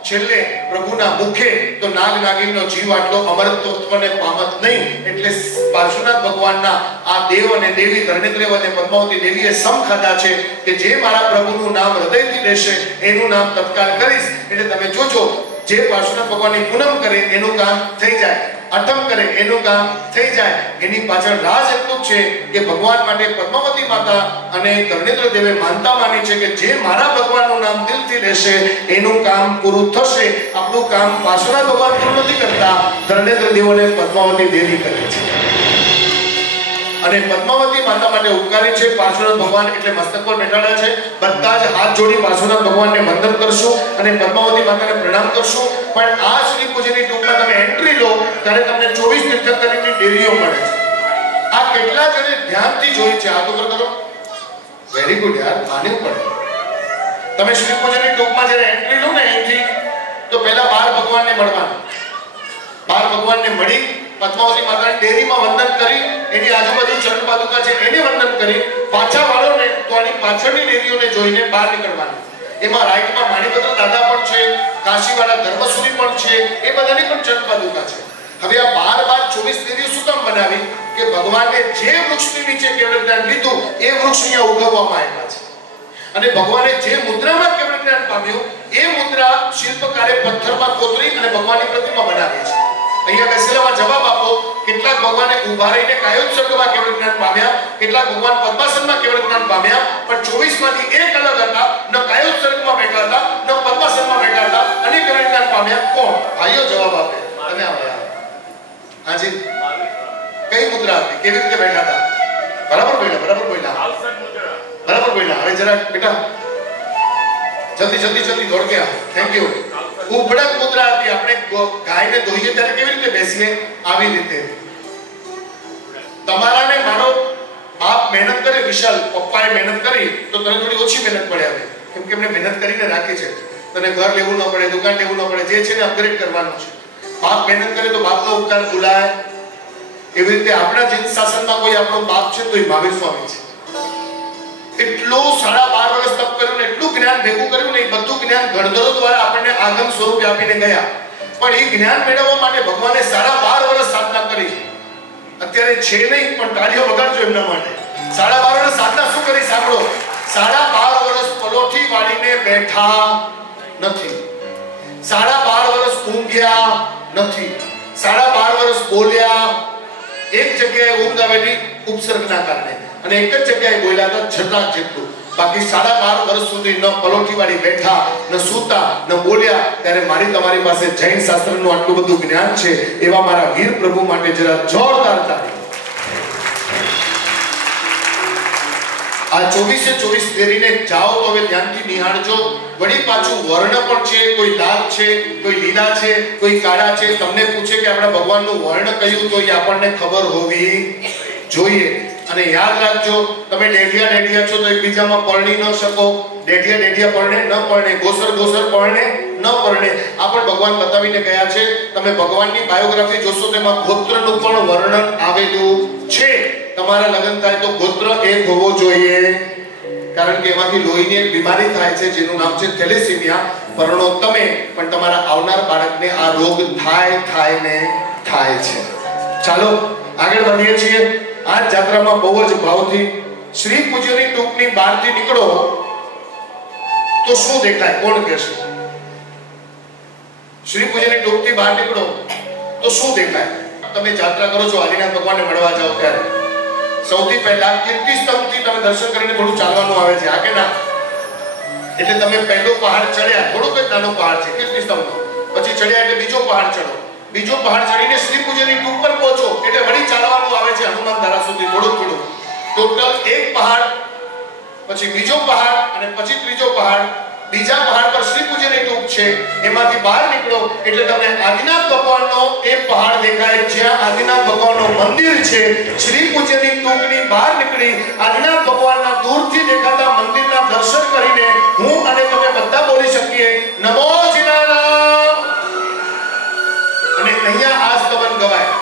છેલ્લે પ્રભુના મુખે તો નાગ નાગીનનો જીવ આટલો અમરત્વને પામત નહીં. એટલે પાર્શ્વનાથ ભગવાનના આ દેવ અને દેવી ધર્મેન્દ્ર અને પદ્માવતી દેવીએ સમ ખાધા છે કે જે મારા પ્રભુનું નામ હૃદયથી લેશે એનું નામ તત્કાલ કરીશ. એટલે તમે જોજો જે પાર્શ્વનાથ ભગવાનની પૂનમ કરે એનું કામ થઈ જાય, અઠમ કરે એનું કામ થઈ જાય. એની પાછળ રાજ એટલું છે કે ભગવાન માટે પદ્માવતી માતા અને ધર્મેન્દ્ર દેવે માનતા માની છે કે જે મારા ભગવાનનું નામ દિલથી લેશે એનું કામ પૂરું થશે. આપણું કામ પાર્શ્વનાથ ભગવાન પૂરું નથી કરતા, ધર્મેન્દ્ર દેવ અને પદ્માવતી દેવી કરે છે. અને પદ્માવતી માતા માટે ઉપકારી છે પાર્શ્વનાથ ભગવાન. એટલે મસ્તક પર બેઠાડા છે. બધા જ હાથ જોડી પાર્શ્વનાથ ભગવાનને વંદન કરશું અને પદ્માવતી માતાને પ્રણામ કરશું. પણ આ શ્રી પૂજ્યની ટૂંકમાં તમે એન્ટ્રી લો ત્યારે તમને 24 તીર્થંકરની ડેરીઓ મળે છે. આ કેટલા જણે ધ્યાનથી જોઈ છે? આ તો કરો. વેરી ગુડ યાર, માનવું પડે. તમે શ્રી પૂજનની ટૂંકમાં જ્યારે એન્ટ્રી લો ને અહીંથી, તો પહેલા 12 ભગવાનને મળવાનું. 12 ભગવાનને મળી પદ્માવતી માતાની ડેરીમાં વંદન કરી, એની આજુબાજુ ચરણ પાદુકા છે એને વંદન કરી, પાછા વાળો ને તો આની પાછળની ડેરીઓને જોઈને બહાર નીકળવાનું. એમાં રાઈટમાં માણીપત્ર દાદા પણ છે, કાશીવાળા ધર્મસુરી પણ છે, એ બધાની પણ ચરણ પાદુકા છે. હવે આ 12 24 ડેરીઓ શું કામ બનાવી? કે ભગવાને જે વૃક્ષની નીચે કેવળ જ્ઞાન લીધું એ વૃક્ષ અહીંયા ઉગવવામાં આવ્યા છે. અને ભગવાને જે મુદ્રામાં કેવળ જ્ઞાન પામ્યું એ મુદ્રા શિલ્પકારે પથ્થરમાં કોતરી અને ભગવાનની પ્રતિમા બનાવી છે. અહીંયા બેસેલામાં જવાબ આપો, કેટલાક ભગવાને ઊભા રહીને કાયોત્સર્ગમાં કેવળ જ્ઞાન પામ્યા, કેટલાક ભગવાન પદ્માસનમાં કેવળ જ્ઞાન પામ્યા, પણ 24 માંથી એક અલગ હતા, ન કાયોત્સર્ગમાં બેઠા હતા ન પદ્માસનમાં બેઠા હતા અને કેવળ જ્ઞાન પામ્યા. કોણ? ભાઈઓ જવાબ આપે. તમે આવ્યા. હાજી, કઈ મુદ્રા હતી? કેવી રીતે બેઠા હતા? બરાબર બોલ્યા, બરાબર બોલ્યા, બરાબર બોલ્યા. હવે જરા બેટા જલ્દી દોડ ગયા. Thank you. ઉભડક મુદ્રા હતી. આપણે ગાયને ધોઈએ ત્યારે કેવી રીતે બેસીએ? આવી રીતે. તમારા ને મારો બાપ મહેનત કરે, વિશાલ પપ્પાએ મહેનત કરી, તો તને થોડી ઓછી મહેનત પડે આવે, કેમ કે એમને મહેનત કરીને રાખી છે. તને ઘર લેવું ન પડે, દુકાન લેવું ન પડે, જે છે ને અપગ્રેડ કરવાનું છે. બાપ મહેનત કરે તો બાપનો ઉપકાર ભૂલાય. એવી રીતે આપણા જીન શાસનમાં કોઈ આપણો બાપ છે તો એ મહાવીર સ્વામી છે. એટલું 12.5 વર્ષ તપ કર્યું ને એટલું જ્ઞાન ભેગું કર્યું ને એ બધું જ્ઞાન ગણધરો દ્વારા આપણને આગમ સ્વરૂપ આપીને ગયા. પણ એ જ્ઞાન મેળવવા માટે ભગવાને 12.5 વર્ષ સાધના કરી. અત્યારે છે નહીં પણ તાળીઓ વગાડજો એમના માટે. 12.5 વર્ષ સાધના શું કરી સાંભળો. 12.5 વર્ષ પલોઠી વાળીને બેઠા નથી, 12.5 વર્ષ ઊંઘ્યા નથી, 12.5 વર્ષ બોલ્યા. એક જગ્યાએ ઊંઘ આવેલી ઉપસર્ગના કારણે અને એક જ જગ્યાએ બોલ્યા હતા છતાં જેટલું. બાકી 12.5 વર્ષ સુધી ન પલોઠી વાળી બેઠા, ન સૂતા, ન બોલ્યા. ત્યારે મારી તમારી પાસે જૈન શાસ્ત્રનું આટલું બધું જ્ઞાન છે. એવા મારા વીર પ્રભુ માટે જરા જોરદાર તાળી. આ 24 દેરીને જાઓ તો હવે ધ્યાનથી નિહાળજો. વળી પાછું વર્ણ પણ છે, કોઈ લાલ છે, કોઈ લીલા છે, કોઈ કાળા છે. તમને પૂછે કે આપણા ભગવાનનું વર્ણ કયું, તો એ આપણને ખબર હોવી જોઈએ. અને યાદ રાખજો, તમે ડેઢિયા છો તો એકબીજામાં પરણી ન શકો. ડેઢિયા પરણે ન પરણે, ગોસર પરણે ન પરણે. આ પણ ભગવાન બતાવીને ગયા છે. તમે ભગવાનની બાયોગ્રાફી જોશો તેમાં ગોત્રનું પણ વર્ણન આવેલું છે. તમારા લગ્ન થાય તો ગોત્ર એક હોવો જોઈએ, કારણ કે એમાંથી લોહીની એક બીમારી થાય છે જેનું નામ છે થેલેસીમિયા. પરણો તમે, પણ તમારા આવનાર બાળકને આ રોગ થાય છે. ચાલો આગળ વધીએ છીએ. આ જાત્રામાં બહુ જ ભાવથી શ્રી પૂજ્યની ટૂંકની બહારથી નીકળો તો શું દેખાય? કોણ કહેશે? શ્રી પૂજ્યની ટૂંકથી બહાર નીકળો તો શું દેખાય? તમે જાત્રા કરો છો, આદિનાથ ભગવાનને મળવા જાઓ ત્યારે સૌથી પહેલા કીર્તિ સ્તંભથી તમે દર્શન કરીને થોડું ચાલવાનું આવે છે, આ કે ના? એટલે તમે પહેલો પહાડ ચડ્યા, થોડોક જ નાનો પહાડ છે કીર્તિ સ્તંભનો, પછી ચડ્યા એટલે બીજો પહાડ ચડો, બીજો પહાડ ચડીને શ્રી પૂજ્યની ટૂંક પર પહોંચો એટલે વળી ચાલવાનું આવે છે હનુમાન ધારા સુધી થોડું. ટોટલ એક પહાડ, પછી બીજો પહાડ અને પછી ત્રીજો પહાડ. બીજા પહાડ પર શ્રી પૂજ્યની ટૂંક છે. એમાંથી બહાર નીકળો એટલે તમને આદિનાથ ભગવાનનો એ પહાડ દેખાય જ્યાં આદિનાથ ભગવાનનું મંદિર છે. શ્રી પૂજ્યની ટૂંકની બહાર નીકળી આદિનાથ ભગવાનના દૂરથી દેખાતા મંદિરના દર્શન કરીને હું અને તમે બધા બોલી શકીએ નમો જીનારામ. અને અહીંયા આ સ્તવન ગવાય,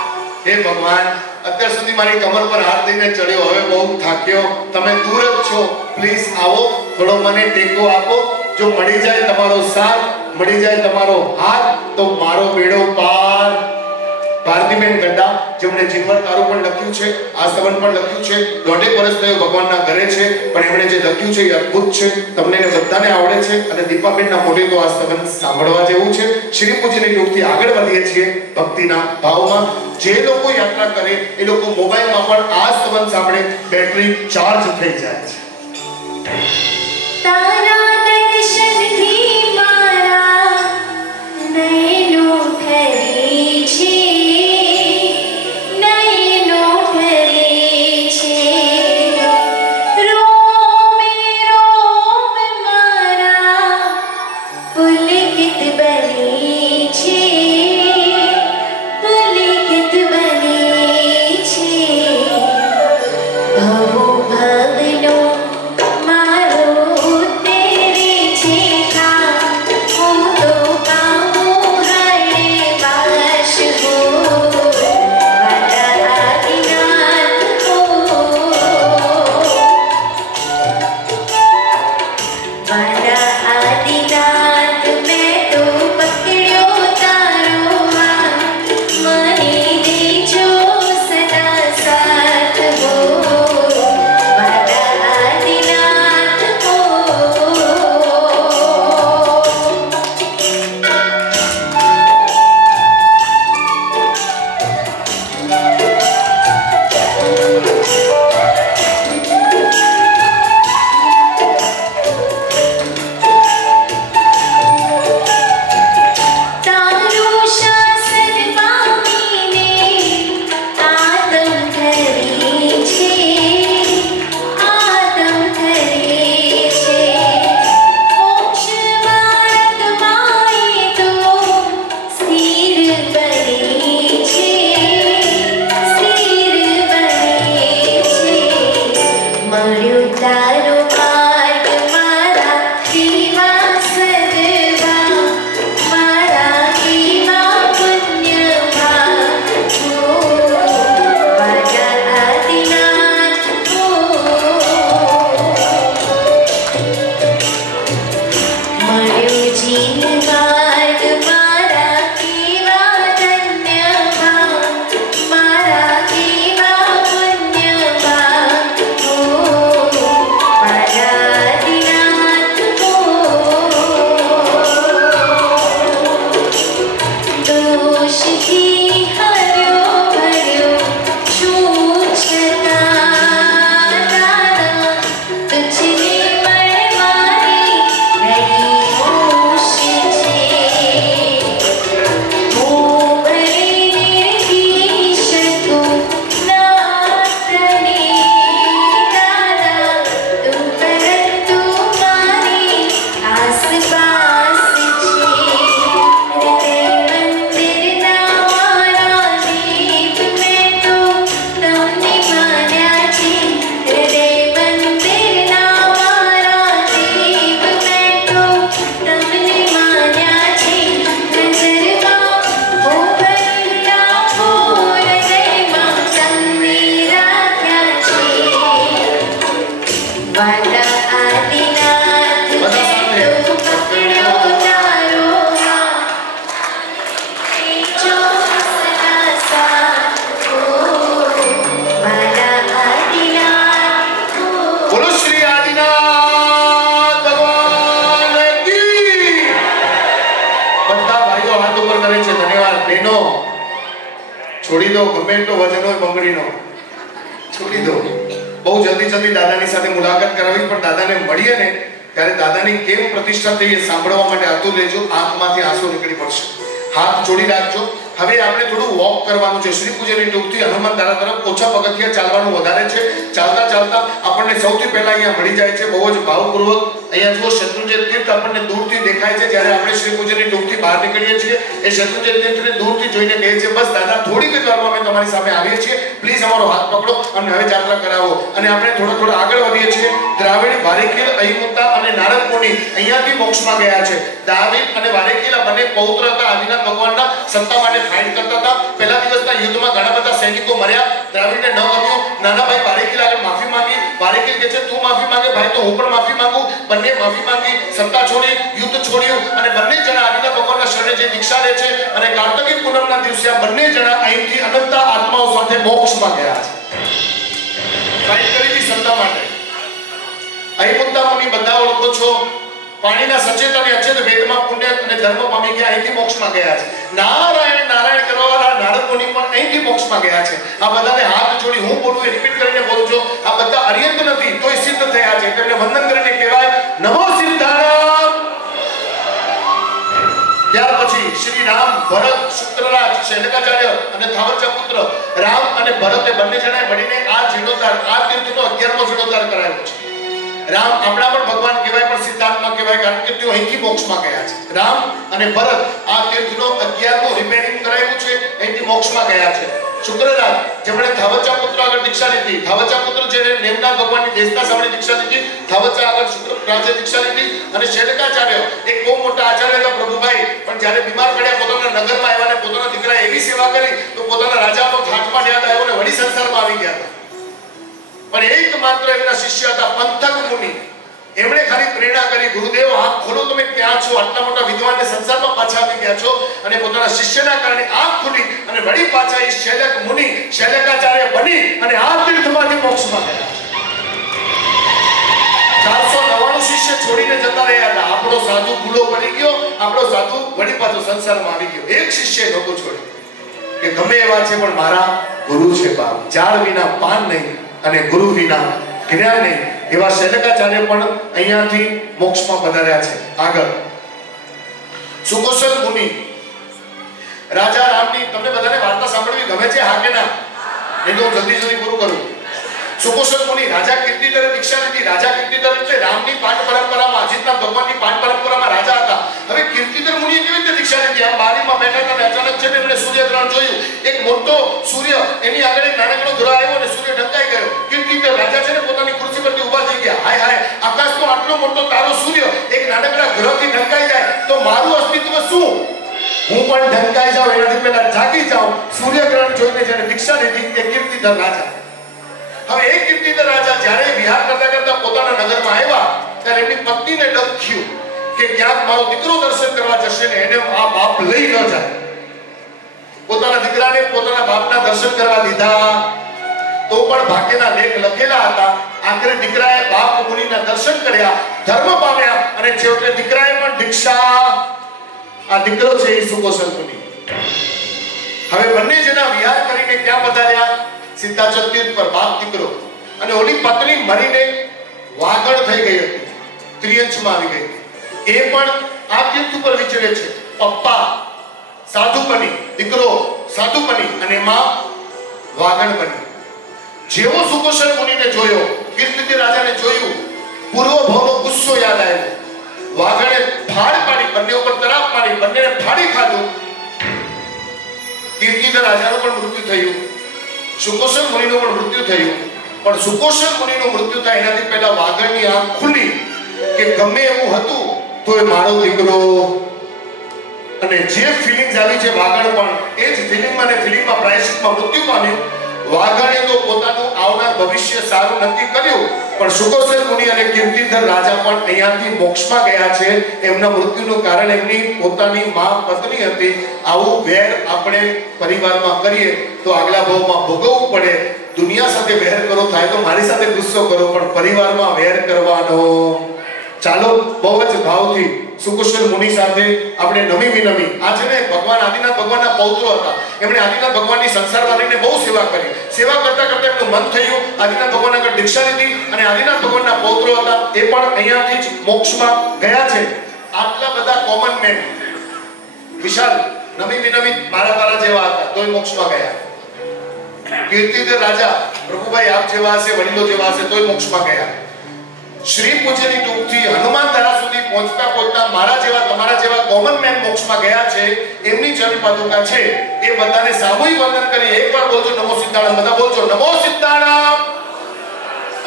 હે ભગવાન અત્યાર સુધી મારી કમર પર હાથ દઈને ચડ્યો, હવે બહુ થાક્યો, તમે દૂર જ છો, પ્લીઝ આવો, થોડો મને ટેકો આપો. જો મળી જાય તમારો સાથ, મળી જાય તમારો હાથ, તો મારો બેડો પાર. ભારતીબેન ગંડા, જેમણે જીવન તારું પણ લખ્યું છે, આ સ્તવન પણ લખ્યું છે, 1.5 વર્ષ થયો ભગવાનના ઘરે છે, પણ એમણે જે લખ્યું છે એ અદ્ભુત છે, તમને ને બધાને આવડે છે. અને દીપાબેનના મોઢે તો આ સ્તવન સાંભળવા જેવું છે. શ્રી પૂજ્યની ટૂંકથી આગળ વધીએ છીએ ભક્તિના ભાવમાં. જે લોકો યાત્રા કરે એ લોકો મોબાઈલમાં પણ આ સ્તવન સાંભળે, બેટરી ચાર્જ થઈ જાય છે. તારા દર્શનથી મારા નયનો ઠરે છે, નયનો ઠરે છે. રોમે રોમ મારા પુલકિત બને છે, પુલકિત બને છે. ભવો ભવનો વાલા આદિનાથ બધા સાથે. તું પકડ્યો તારો હાથ જો હસના સાથ ઓ વાલા આદિનાથ બોલો શ્રી આદિનાથ ભગવાન કી. બધા ભાઈઓ હાથ ઉપર કરે છે. ધન્યવાદ. બહેનો છોડી દો ગમે એટલો વજન હોય બંગડીનો, છોડી દો. બહુ જલ્દી દાદાની સાથે મુલાકાત કરાવી, પણ દાદાને મળીએ ને ત્યારે દાદાની કેમ પ્રતિષ્ઠા થઈ એ સાંભળવા માટે આતુર રહેજો. આંખમાંથી આંસુ નીકળી પડશે. હાથ જોડી રાખજો. હવે આપણે થોડું વોક કરવાનું છે. શ્રી પૂજનની ટૂંકથી હનુમાન દાદા તરફ ઓછા પગથિયા ચાલવાનું વધારે છે. ચાલતા ચાલતા આપણને સૌથી પહેલા અહીંયા મળી જાય છે. બહુ જ ભાવપૂર્વક અહીંયા જુઓ શત્રુંજય તીર્થ આપણને દૂરથી દેખાય છે. જ્યારે આપણે શ્રી પૂજનની ટૂંકથી બહાર નીકળીએ છીએ એ શત્રુંજય તીર્થને દૂરથી જોઈને કહે છે બસ દાદા થોડીક જ વારમાં અમે તમારી સામે આવીએ છીએ, પ્લીઝ અમારો હાથ પકડો અને હવે યાત્રા કરાવો. અને આપણે થોડા આગળ વધીએ છીએ. દ્રાવિડ, વારેખીલ, અહિમુત્તા અને નારદ મુનિ અહીંયાથી મોક્ષમાં ગયા છે. દ્રાવિડ અને વારેખીલ આ બંને પૌત્ર હતા. આદિનાથ ભગવાનના સત્તા માટે ફાઇટ કરતા હતા. પહેલા દિવસના યુદ્ધમાં ઘણા બધા સૈનિકો મર્યા. દ્રાવિડને ન ગમ્યું. નાના ભાઈ વારેખીલ આગળ માફી માંગી. વારેખીલ કહે છે તું માફી માંગે ભાઈ તો હું પણ માફી માંગુ. બંને માફી માંગી, સત્તા છોડી, યુદ્ધ છોડ્યું અને બંને જણા આદિનાથ ભગવાનના શરણે જે દીક્ષા લે છે અને કાર્તકી પૂનમના દિવસે આ બંને જણા અહીંથી અનંત આત્માઓ સાથે મોક્ષમાં ગયા છે. ફાઇટ કરી હતી સત્તા માટે. અહિમુત્તા મુનિ બધા ઓળખો છો. પાણીના સચેત અને અચેત વેદમાં પુણ્ય અને ધર્મ પામી ગયા, અહીંથી મોક્ષમાં ગયા છે. નારાયણ નારાયણ કરવાવાળા નારદ મુનિ પણ અહીંથી મોક્ષમાં ગયા છે. આ બધાને હાથ જોડી હું બોલું એ રિપીટ કરીને બોલું છું. આ બધા અર્યંત નથી તોય સિદ્ધ થયા છે. તેમને વંદન કરીને કહેવાય નમો સિદ્ધારામ. ત્યાર પછી શ્રી રામ, ભરત, શુક્રરાજ, શૈલકાચાર્ય અને થાવરચા પુત્ર રામ અને ભરતે બંને જણાએ મળીને આ જીર્ણોદ્ધાર, આ તીર્થનો 11મો જીર્ણોદ્ધાર કરાયો છે. રામ આપણા પણ ભગવાન કહેવાય પણ સિદ્ધાર્થમાં કહેવાય કારણ કે તેઓ અહીંથી મોક્ષમાં ગયા છે. રામ અને ભરત આ તીર્થનો 11મો રિપેરિંગ કરાયું છે, અહીંથી મોક્ષમાં ગયા છે. શુક્રરાજ જેમણે થાવરચા પુત્ર આગળ દીક્ષા લીધી, થાવરચા પુત્ર જેને નેમનાથ ભગવાનની દેશના સામે દીક્ષા લીધી, થાવરચા આગળ શુક્રરાજે દીક્ષા લીધી અને શૈલકાચાર્ય એક બહુ મોટા આચાર્ય હતા પ્રભુભાઈ, પણ જ્યારે બીમાર પડ્યા પોતાના નગરમાં આવ્યા અને પોતાના દીકરાએ એવી સેવા કરી તો પોતાના રાજાનો ઠાઠમાં યાદ આવ્યો અને વળી સંસારમાં આવી ગયા હતા. પણ એકમાત્ર એમના શિષ્ય હતા પંથક મુનિ. એમણે ખાલી પ્રેરણા કરી ગુરુદેવ આંખ ખોલો, તમે ક્યાં છો? આટલા મોટા વિદ્વાનને સંસારમાં પાછા આવી ગયા છો. અને પોતાના શિષ્યના કારણે આંખ ખુલી અને વળી પાછા એ શૈલક મુનિ, શૈલકાચાર્ય બની અને આ તીર્થમાંથી મોક્ષમાં ગયા. 499 શિષ્ય છોડીને જતા રહ્યા હતા. આપણો સાધુ ભૂલો પડી ગયો, આપણો સાધુ વળી પાછો સંસારમાં આવી ગયો. એક શિષ્ય નહોતો છોડ્યો કે ગમે એવા છે પણ મારા ગુરુ છે બાપ. ઝાડ વિના પાન નહીં અને ગુરુ વિના જ્ઞાન નહીં. એવા શૈલકાચાર્ય પણ અહીંયાથી મોક્ષમાં પધાર્યા છે. આગળ સુકોશલ મુનિ, રાજા રામની તમને બધાને વાર્તા સાંભળવી ગમે છે હા કે ના? એ તો જલ્દી પૂરું કરું. સુકોશલ મુનિ રાજા કીર્તિધરે દીક્ષા લીધી. રાજા કીર્તિધર એટલે રામની પાંચ પરંપરામાં, અજીતનાથ ભગવાનની પાંચ પરંપરામાં રાજા હતા. હવે કીર્તિધર મુનિએ કેવી રીતે દીક્ષા લીધી? આમ બારીમાં બેઠા હતા અને અચાનક છે ને એમણે સૂર્યગ્રહણ જોયું. એક મોટો સૂર્ય, એની આગળ એક નાનકડો ગ્રહ આવ્યો અને સૂર્ય ઢંકાઈ ગયો. કીર્તિધર રાજા છે ને પોતાની ખુરશી પરથી ઊભા થઈ ગયા. હાય હાય, આકાશનો આટલો મોટો તારો સૂર્ય એક નાનકડા ગ્રહથી ઢંકાઈ જાય તો મારું અસ્તિત્વ શું? હું પણ ઢંકાઈ જાઉં એનાથી પહેલા જાગી જાઉં. સૂર્યગ્રહણ જોઈને જેને દીક્ષા લીધી એ કીર્તિધર રાજા. હવે એક કીર્તિધર રાજા જ્યારે વિહાર કરતા કરતા પોતાના નગરમાં આવ્યા ત્યારે એમની પત્નીને ડર થયું કે ક્યાંક મારો દીકરો દર્શન કરવા જશે ને એને આ બાપ લઈ ન જાય. પોતાના દીકરાને પોતાના બાપના દર્શન કરવા દીધા તો પણ ભાગ્યના લેખ લખેલા હતા. આખરે દીકરાએ બાપ મુનિના દર્શન કર્યા, ધર્મ પામ્યા અને છેવટે દીકરાએ પણ દીક્ષા. આ દીકરો છે એ સુકોશલ મુનિ. હવે બંને જણા વિહાર કરીને ક્યાં પધાર્યા? સિદ્ધાચલ તીર્થ પર, બાપ દીકરો. અને ઓલી પત્ની મરીને વાગડ થઈ ગઈ હતી, ત્રિયંશમાં આવી ગઈ. એ પણ આ તીર્થ ઉપર વિચરે છે. પપ્પા સાધુ બની, દીકરો સાધુ બની અને માં વાગડ બની. જેવો સુકોશલ મુનિને જોયો, કીર્તિધર રાજાને જોયું, પૂર્વ ભવનો ગુસ્સો યાદ આવ્યો. વાગડે ફાડ પાડી, બંને ઉપર તરાપ મારી, બંનેને ફાડી ખાધું. કીર્તિધર રાજાનું પણ મૃત્યુ થયું, સુકોશલ મુનિનું પણ મૃત્યુ થયું. પણ સુકોશલ મુનિનું મૃત્યુ થાય એનાથી પહેલા વાગડની આંખ ખુલી કે ગમે એવું હતું તો એ મારો દીકરો. અને જે ફિલિંગ્સ આવી છે વાગડ પણ એ જ ફિલિંગમાં ને ફિલિંગમાં પ્રાયશ્ચિતમાં મૃત્યુ પામ્યું. વાઘણે તો પોતાનું આવનાર ભવિષ્ય સારું નક્કી કર્યું, પણ સુકોસર મુનિ અને કીર્તિધર રાજા પણ અહીંયાથી મોક્ષમાં ગયા છે. એમના મૃત્યુનું કારણ એમની પોતાની માં પત્ની હતી. આવું વેર આપણે પરિવારમાં કરીએ તો આગલા ભાવમાં ભોગવવું પડે. દુનિયા સાથે વેર કરો થાય તો મારી સાથે ગુસ્સો કરો, પણ પરિવારમાં વેર કરવાનો. ચાલો બહુ જ ભાવથી સુકોસર મુનિ સાથે આપણે નમી વિનમી. આ છે ને ભગવાન આદિનાથ ભગવાનના પૌત્રો હતા. એમણે આદિનાથ ભગવાનની સંસારમાં રહીને બહુ સેવા કરી. સેવા કરતા કરતા એમનું મન થયું, આદિનાથ ભગવાન આગળ દીક્ષા લીધી અને આદિનાથ ભગવાનના પૌત્રો હતા એ પણ અહીંયાથી જ મોક્ષમાં ગયા છે. આટલા બધા કોમન મેન વિશાલ નમી વિનમી મારા તારા જેવા હતા તોય મોક્ષમાં ગયા. કીર્તિધર રાજા પ્રભુભાઈ આપ જેવા હશે, વડીલો જેવા હશે તોય મોક્ષમાં ગયા. શ્રી પૂજ્યની ટૂંકથી હનુમાન ધારા સુધી પહોંચતા મારા જેવા તમારા જેવા કોમન મેન મોક્ષમાં ગયા છે. એમની ચરણ પાદુકા છે એ બધાને સામૂહિક વંદન કરી એકવાર બોલજો નમો સિદ્ધાણમ. બધા બોલજો નમો સિદ્ધાણમ.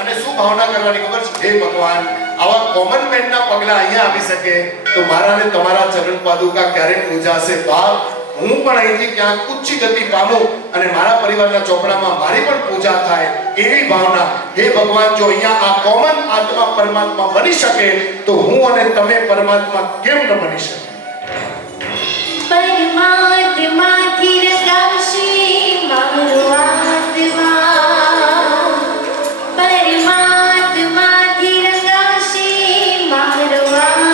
અને શું ભાવના કરવાની ખબર છે? હે ભગવાન, આવા કોમન મેનના પગલા અહીંયા આવી શકે તો મારા ને તમારા ચરણ પાદુકા ક્યારે પૂજાશે બાપ? હું પણ અહીંથી ક્યાંક ઉચ્ચ ગતિ પામું અને મારા પરિવારના ચોપડામાં મારી પણ પૂજા થાય એવી ભાવના. હે ભગવાન, જો અહીંયા આ કોમન આત્મા પરમાત્મા બની શકે તો હું અને તમે પરમાત્મા કેમ ન બની શકે? પરમાત્માથી રંગાશે મારો આત્મા, પરમાત્માથી રંગાશે મારો આત્મા,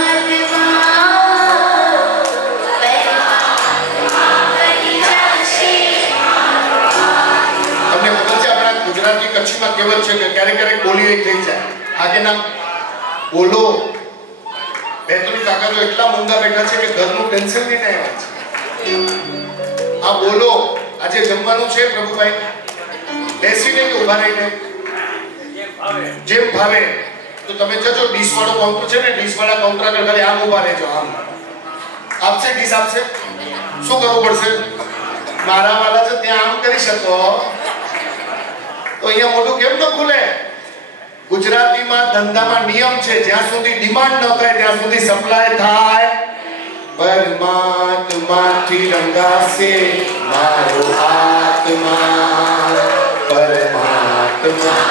ગુજરાતી કચ્છીમાં કહેવત છે કે ક્યારેક ક્યારેક બોલી થઈ જાય. આજે ના બોલો. બેતોની કાકા તો એટલા મૂંગા બેઠા છે કે ઘરનું ટેન્શન લઈને આવ્યા છે. આ બોલો. આજે જમવાનું છે પ્રભુભાઈ? બેસીને કે ઊભા રહીને? જેમ ભાવે. તો તમે જજો ડીશ વાળો કાઉન્ટર છે ને, ડીશ વાળા કાઉન્ટર આગળ ખાલી આમ ઊભા રહેજો. આમ આપશે ડીશ આપશે. શું કરવું પડશે? મારા વાળા છે ત્યાં આમ કરી શકો તો અહીંયા મોઢું કેમ ન ખુલે? ગુજરાતીમાં ધંધામાં નિયમ છે, જ્યાં સુધી ડિમાન્ડ ન થાય ત્યાં સુધી સપ્લાય થાય. પરમાત્માથી રંગાશે મારો આત્મા, પરમાત્મા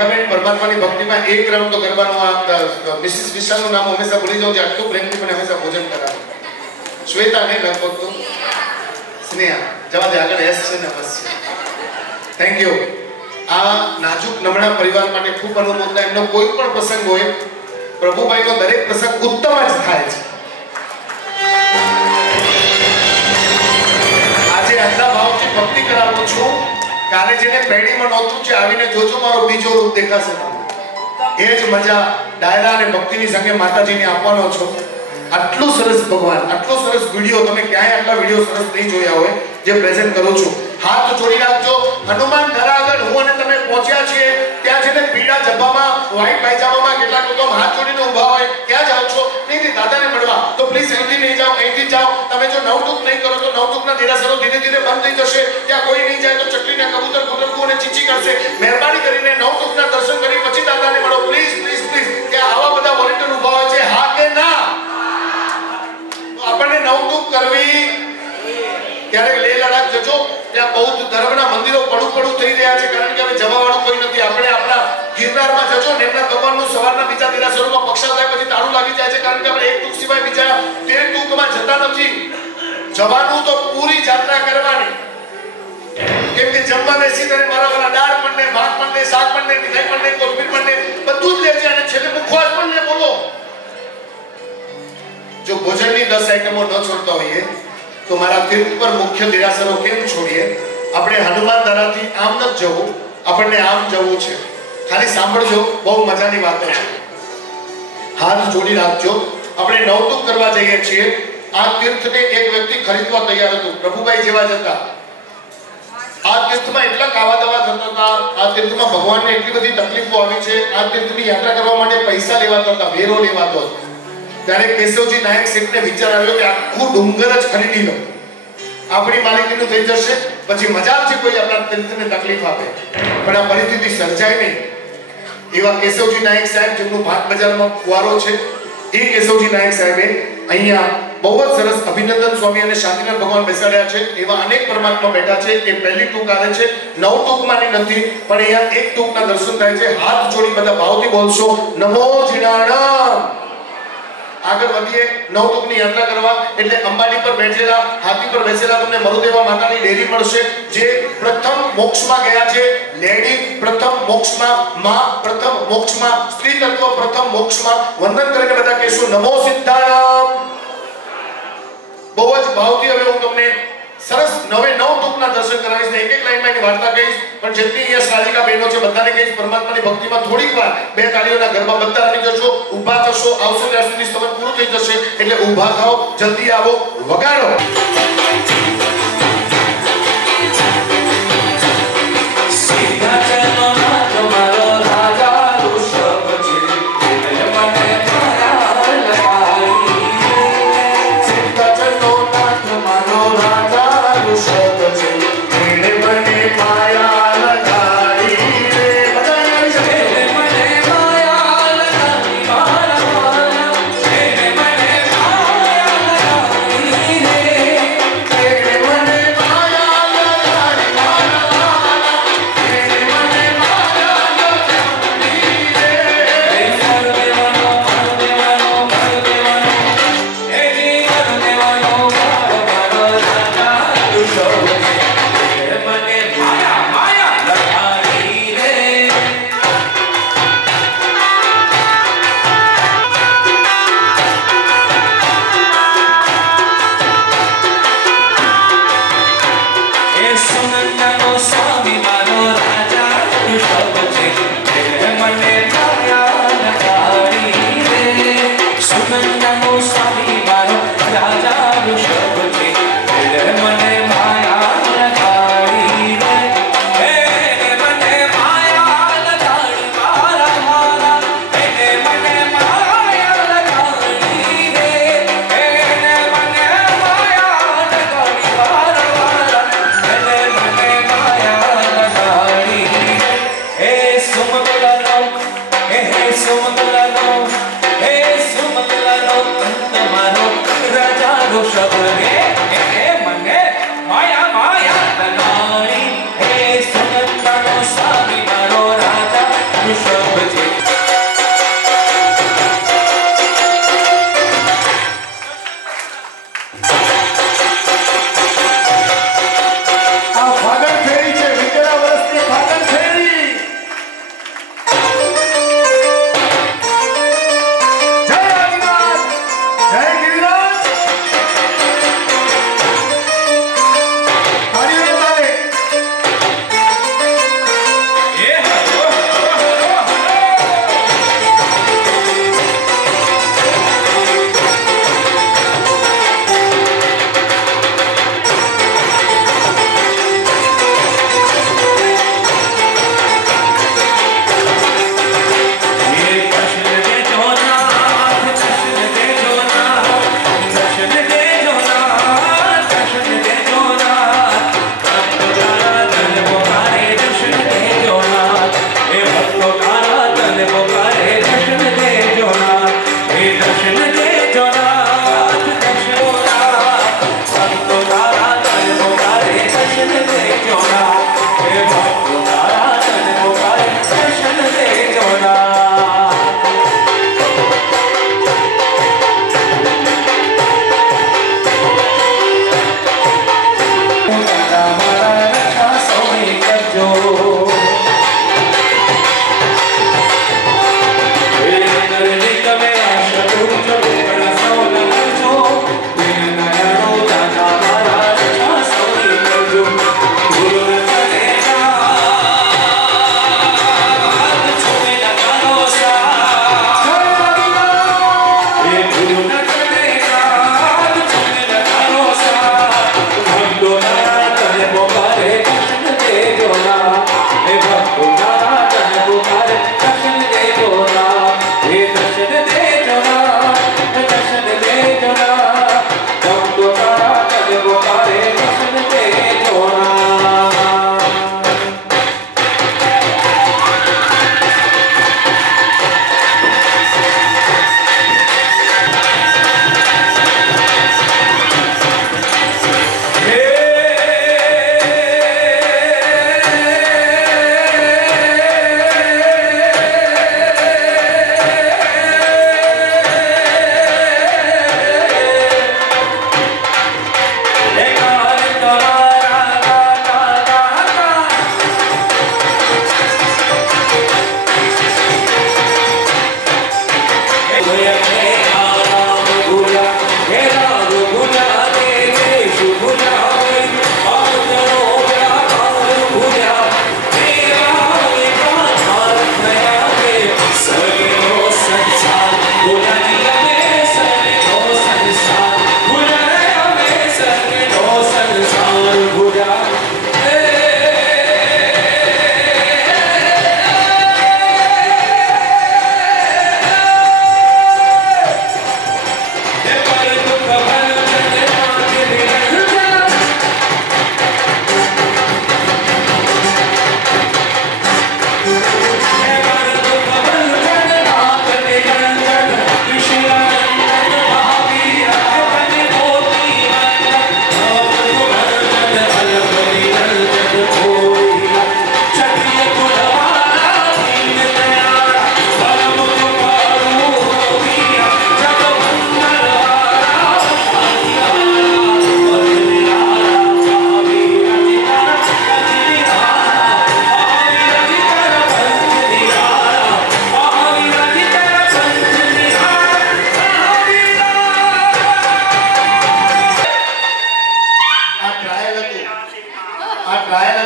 રેખાબેન પરમાત્માની ભક્તિમાં એક રાઉન્ડ તો ગરબાનું આ મિસિસ વિશાલનું નામ હંમેશા ભૂલી જાઉં છું, આટલું પ્રેમથી મને હંમેશા ભોજન કરાવે. શ્વેતા ને લગભગ તો સ્નેહા જવા દે, આગળ એસ છે ને બસ. Thank you. આ નાજુક નમણા પરિવાર માટે ખૂબ અનુમોદના. એમનો કોઈ પણ પ્રસંગ હોય, પ્રભુભાઈનો દરેક પ્રસંગ ઉત્તમ જ થાય છે. આજે આટલા ભાવથી ભક્તિ કરાવું છું. કાલે જેને પેઢીમાં નહોતું છે આવીને જોજો, મારો બીજો રૂપ દેખાશે. એ જ મજા ડાયરા અને ભક્તિની સંગે માતાજીને આપવાનો છો. આટલું સરસ ભગવાન, આટલો સરસ વિડિયો તમે ક્યાંય આટલા વિડિયો સરસ નહીં જોયા હોય જે પ્રેઝન્ટ કરું છું. હાથ જોડી રાખજો. હનુમાન ધરા આગળ હું અને તમે પહોંચ્યા છીએ. ત્યાં છે ને પીળા જબ્બામાં, વ્હાઈટ પાયજામામાં કેટલાક લોકો હાથ જોડીને ઊભા હોય. ક્યાં જાઓ છો? નહીં દાદાને મળવા. તો પ્લીઝ અહીંથી નહીં જાઓ, અહીંથી જાઓ. તમે જો નવટૂક નહીં કરો તો નવટૂકના દેરાસરો ધીરે ધીરે બંધ થઈ જશે. ત્યાં કોઈ નહીં જાય તો ચકલીના કબૂતર કુતરકું અને ચીચી કરશે. મહેરબાની કરીને નવટૂકના દર્શન કરી પછી દાદાને મળો. Please please please. ત્યાં આવા બધા વોલેન્ટિયર ઊભા હોય છે. હા કે ના? આપણને નવટૂક કરવી. ત્યારે લેહ લડાખ જજો, ત્યાં બૌદ્ધ ધર્મના મંદિરો પડું થઈ રહ્યા છે, કારણ કે હવે જવાવાળું કોઈ નથી. આપણે આપણા ગિરનારમાં જજો ને એમના ભગવાનનું સવારના બીજા દેરાસરોમાં પક્ષા થાય પછી તાળું લાગી જાય છે, કારણ કે આપણે એક ટૂંક સિવાય બીજા 13 ટૂંકમાં જતા નથી. જવાનું તો પૂરી યાત્રા કરવાની. કેમ કે જમવા બેસી ત્યારે મારા વાળા દાળ પણ ને, ભાત પણ ને, શાક પણ ને, મીઠાઈ પણ ને, કોથમીર પણ ને, બધું જ લે છે. અને છેલ્લે મુખવાસ પણ લે. બોલો, જો ભોજનની 10 આઈટમો ન છોડતા હોઈએ તો મારા તીર્થ પર મુખ્ય દેરાસરો કેમ છોડીએ? આપણે હનુમાન ધરાથી આમ ન જવું, આપણને આમ જવું છે. ખાલી સાંભળજો, બહુ મજાની વાતો છે. હાથ જોડી રાખજો. આપણે નવટૂક કરવા જઈએ છીએ. આ તીર્થને એક વ્યક્તિ ખરીદવા તૈયાર હતું, પ્રભુભાઈ જેવા જ હતા. આ તીર્થમાં એટલા કાવા દવા થતા હતા. આ તીર્થમાં ભગવાનને એટલી બધી તકલીફો આવી છે. આ તીર્થની યાત્રા કરવા માટે પૈસા લેવાતા હતા, વેરો લેવાતો હતો. ત્યારે કેશવજી નાયક શેઠને વિચાર આવ્યો કે આખું ડુંગર જ ખરીદી લો, આપણી માલિકીનું થઈ જશે. પછી મજા છે કોઈ આપણા તીર્થને તકલીફ આપે, પણ આ પરિસ્થિતિ સર્જાય નહીં. એવા કેશવજી નાયક સાહેબ, જેમનું ભાગ બજારમાં ફુવારો છે, એ કેશવજી નાયક સાહેબે અહીંયા બહુ જ સરસ અભિનંદન સ્વામી અને શાંતિનાથ ભગવાન બેસાડ્યા છે. એવા અનેક પરમાત્મા બેઠા છે. એ પહેલી ટૂંક આવે છે, 9 ટૂંકમાંની નથી, પણ અહીંયા એક ટૂંકના દર્શન થાય છે. હાથ જોડી બધા ભાવથી બોલશો, નમો જીણાણમ. આગળ વધીએ. 9 ટૂંકની યાત્રા કરવા એટલે અંબાડી પર બેઠેલા, હાથી પર બેસેલા તમને મરુદેવા માતાની ડેરી મળશે, જે પ્રથમ મોક્ષમાં ગયા છે. લેડી પ્રથમ મોક્ષમાં, માં પ્રથમ મોક્ષમાં, સ્ત્રી તત્વ પ્રથમ મોક્ષમાં. વંદન કરીને બધા કહેશું નમો સિદ્ધારામ. બહુ જ ભાવથી હવે હું તમને સરસ 9 ટૂંકના દર્શન કરાવીશ ને એક એક લાઈનમાં એની વાર્તા કહીશ. પણ જેટલી અહીંયા શ્રાલિકા બહેનો છે બધાને કહીશ, પરમાત્માની ભક્તિમાં થોડીક વાર 2 તાળીઓના ગરબા બધા આવી જશો, ઊભા થશો, આવશો ત્યાં સુધી સ્તવન પૂરું થઈ જશે. એટલે ઊભા થાઓ, જલ્દી આવો, વગાડો.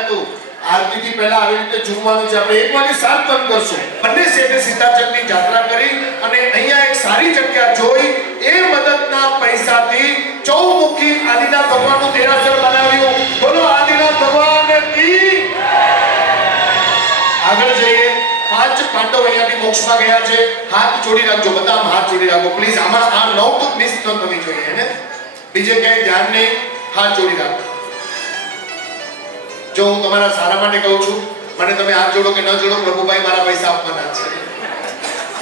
હતું. આરતીથી પહેલા આવી રીતે જમવાનું છે. આપણે 1 વાગે 7 બંધ કરશું. બંને સેટે સીતાચંદની યાત્રા કરી અને અહીંયા એક સારી જગ્યા જોઈ એ મદદના પૈસાથી ચૌમુખી આદિનાથ ભગવાનનું દેરાસર બનાવ્યું. બોલો આદિનાથ ભગવાન કી. આગળ જઈએ. 5 પાંડવ અહીંયાથી મોક્ષમાં ગયા છે. હાથ જોડી રાખજો, બધા હાથ જોડી રાખો પ્લીઝ. આમાં આ 9 ટૂંક મિસ ન થવી જોઈએ ને, બીજે ક્યાંય ધ્યાન નહીં. હાથ જોડી રાખો. જો હું તમારા સારા માટે કહું છું, મને તમે હાથ જોડો કે ન જોડો, પ્રભુભાઈ મારા પૈસા આપવાના છે,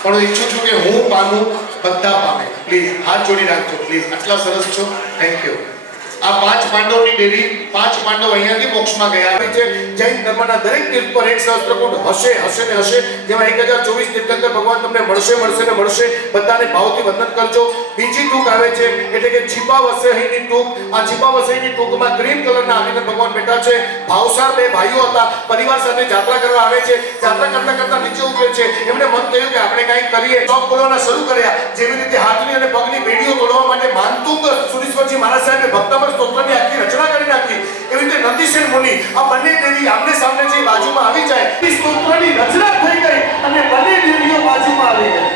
પણ હું ઈચ્છું છું કે હું પામું, બધા પામે. પ્લીઝ હાથ જોડી રાખજો પ્લીઝ. આટલા સરસ છો, થેન્ક યુ. આ 5 પાંડવોની ડેરી, 5 પાંડવ અહીંયાથી મોક્ષમાં ગયા છે. જૈન ધર્મના દરેક તીર્થ પર એક સહસ્ત્રકુંડ હશે હશે ને હશે, જેમાં 1024 તીર્થંકર ભગવાન તમને મળશે મળશે ને મળશે. બધાને ભાવથી વંદન કરજો. બીજી ટૂંક આવે છે એટલે કે છીપા વસઈની ટૂંક. આ છીપા વસઈની ટૂંકમાં ગ્રીન કલરના આદિનાથ ભગવાન બેઠા છે. ભાવસાર 2 ભાઈઓ હતા, પરિવાર સાથે યાત્રા કરવા આવે છે. યાત્રા કરતા કરતા નીચે ઉતરે છે. એમને મન થયું કે આપણે કંઈક કરીએ. શોખ બોલવાના શરૂ કર્યા. જેવી રીતે હાથની અને પગની બેડીઓ તોડવા માટે માનતુંગ સુરેશ્વરજી મહારાજ સાહેબે ભક્તમર સ્તોત્રની આખી રચના કરી નાખી. એવી રીતે નંદીસેન મુનિ આ બંને દેવી આમને સામને જે બાજુમાં આવી જાય, એ સ્તોત્રની રચના થઈ ગઈ અને બંને દેવીઓ બાજુમાં આવી ગઈ.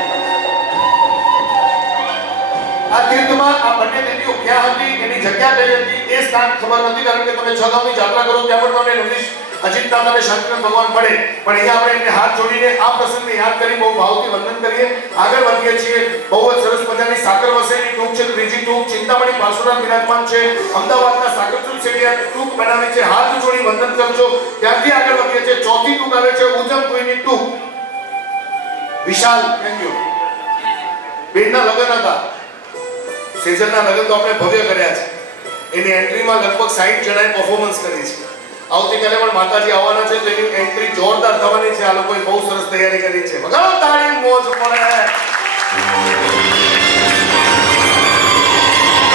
આ તીર્થમાં આ બંને દેવીઓ ક્યાં હતી, એની જગ્યા કઈ હતી, એ સ્થાન ખબર નથી, કારણ કે તમે 6 ગામની યાત્રા કરો ત્યાં પણ તમને નંદીશ અજીતનાથ અને શાંતિનાથ ભગવાન મળે. પણ અહીંયા આપણે એમને હાથ જોડીને આ પ્રસંગને યાદ કરી બહુ ભાવથી વંદન કરીએ. આગળ વધીએ છીએ. બહુ જ સરસ મજાની સાકર વસઈની ટૂંક છે. ત્રીજી ટૂંક ચિંતામણી પાર્શ્વનાથ વિરાજમાન છે. અમદાવાદના સાકરચુલ શેઠિયા ટૂંક બનાવી છે. હાથ જોડી વંદન કરજો. ત્યાંથી આગળ વધીએ છીએ. ચોથી ટૂંક આવે છે ઉજમપુરીની ટૂંક. વિશાલ, થેન્ક યુ. બેનના લગ્ન હતા. સેજલના લગ્ન તો આપણે ભવ્ય કર્યા છે. એની એન્ટ્રીમાં લગભગ 60 જણાએ પરફોર્મન્સ કરી છે. આવતીકાલે પણ માતાજી આવવાના છે, તો એની એન્ટ્રી જોરદાર થવાની છે. આ લોકોએ બહુ સરસ તૈયારી કરી છે. વગાડો તાળી, મોજ પડે.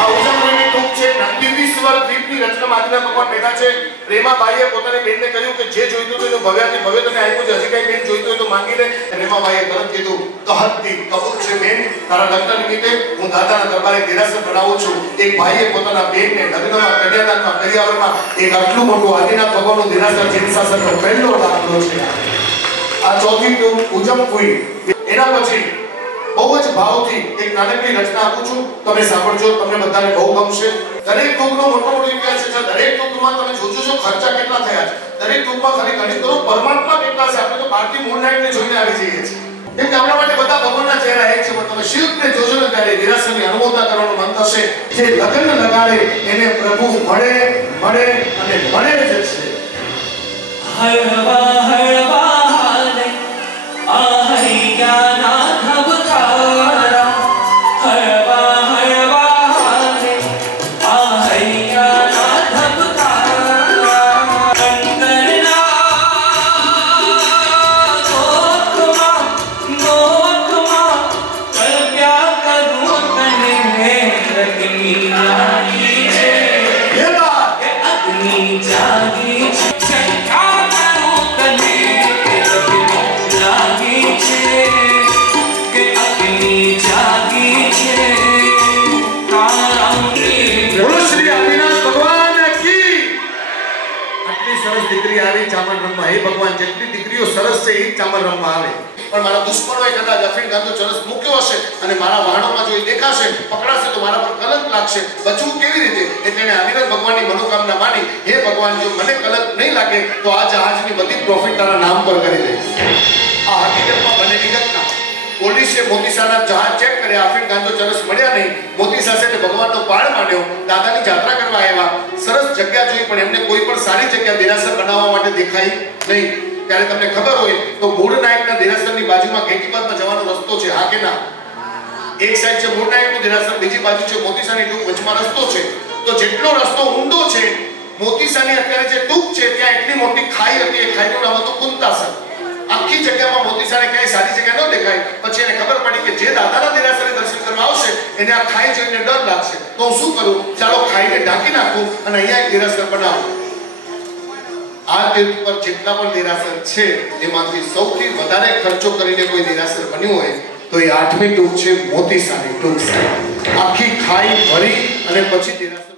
આ ઉજમપુરીની ટૂંક છે. નંદીશ્વર દ્વીપની રચનામાં આદિનાથ ભગવાન બેઠા છે. રેમાબાઈએ પોતાની બેનને કહ્યું કે જે જોઈતું હતું એનું ભવ્યાથી ભવ્ય તને આપ્યું છે, હજી કઈ બેન જોઈતું હોય તો માંગી લે. રેમાબાઈએ તરત કીધું કહતી કબૂલ છે બેન, તારા લગ્ન નિમિત્તે હું દાદાના દરબારે દેરાસર બનાવું છું. એક ભાઈએ પોતાના બેનને લગ્નમાં કન્યાદાનમાં કરિયાવરમાં એક આટલું મોટું આદિનાથ ભગવાનનું દેરાસર જૈન શાસનનો પહેલો દાખલો છે. આ ચોથી ટૂંક ઉજમપુરી. એના પછી બહુ જ ભાવથી એક નાનકડી રચના આપું છું, તમે સાંભળજો, તમને બધાને બહુ ગમશે. દરેક ટૂંકનો મોટો મોટો ઇતિહાસ છે. દરેક ટૂંકમાં તમે જોજો છો ખર્ચા કેટલા થયા છે. દરેક ટૂંકમાં ખાલી ગણિત કરો, પરમાત્મા કેટલા છે. આપણે તો ભારતીય મૂળ નાયકને જોઈને આવી જઈએ છીએ. કેમ કે આપણા માટે બધા ભગવાનના ચહેરા એક છે, પણ તમે શિલ્પને જોજો ને ત્યારે દેરાસરની અનુમોદના કરવાનું મન થશે. જે લગ્ન લગાડે એને પ્રભુ મળે મળે અને મળે જ છે. હળવા હળવા હાલે આહૈયાના ધબકારા. હળવા હળવા હાલે આહૈયાના ધબકારા. અંતરના ગોખમાં કલ્પ્યા કરું તને અગ્નિ જાગી છે. અગ્નિ જાગી છે. હે ભગવાન, જેટલી દીકરીઓ સરસ છે એ ચામર રમવા આવે. પણ મારા દુશ્મનોએ કદાચ અફીણ ગાંધો ચરસ મૂક્યો હશે અને મારા વાહણોમાં જો એ દેખાશે, પકડાશે તો મારા પર કલંક લાગશે. બચવું કેવી રીતે? એટલે એને આદિનાથ ભગવાનની મનોકામના માની, હે ભગવાન, જો મને કલંક નહીં લાગે તો આ જહાજની બધી પ્રોફિટ તારા નામ પર કરી દઈશ. આ હકીકતમાં બનેલી ઘટના. પોલીસે મોતીસાના જહાજ ચેક કર્યા, અફીણ ગાંધો ચરસ મળ્યા નહીં. મોતીસા સાથે ભગવાનનો પાળ માંડ્યો, દાદાની યાત્રા કરવા આવ્યા. સરસ જગ્યા જોઈ, પણ એમને કોઈ પણ સારી જગ્યા દેરાસર બનાવવા માટે દેખાઈ નહીં. ત્યારે તમને ખબર હોય તો મૂળ નાયકના દેરાસરની બાજુમાં ઘેટીબાદમાં જવાનો રસ્તો છે, હા કે ના? એક સાઈડ છે મૂળ નાયકનું દેરાસર, બીજી બાજુ છે મોતીસાની ટૂંક, વચમાં રસ્તો છે. તો જેટલો રસ્તો ઊંડો છે, મોતીસાની અત્યારે જે ટૂંક છે ત્યાં એટલી મોટી ખાઈ હતી. એ ખાઈનું નામ હતું કુંતાસર. આખી જગ્યામાં મોતીસાને ક્યાંય સારી જગ્યા ન દેખાય. પછી એને ખબર પડી કે જે દાદાના દેરાસરે દર્શન કરવા આવશે એને આ ખાઈ જોઈને ડર લાગશે. તો હું શું કરું? ચાલો ખાઈને ઢાંકી નાખું અને અહીંયા એક દેરાસર બનાવું. આ તીર્થ પર જેટલા પણ દેરાસર છે એમાંથી સૌથી વધારે ખર્ચો કરીને કોઈ દેરાસર બન્યું હોય તો એ 8મી ટૂંક છે, મોતીસાની ટૂંક. આખી ખાઈ ભરી અને પછી દેરાસર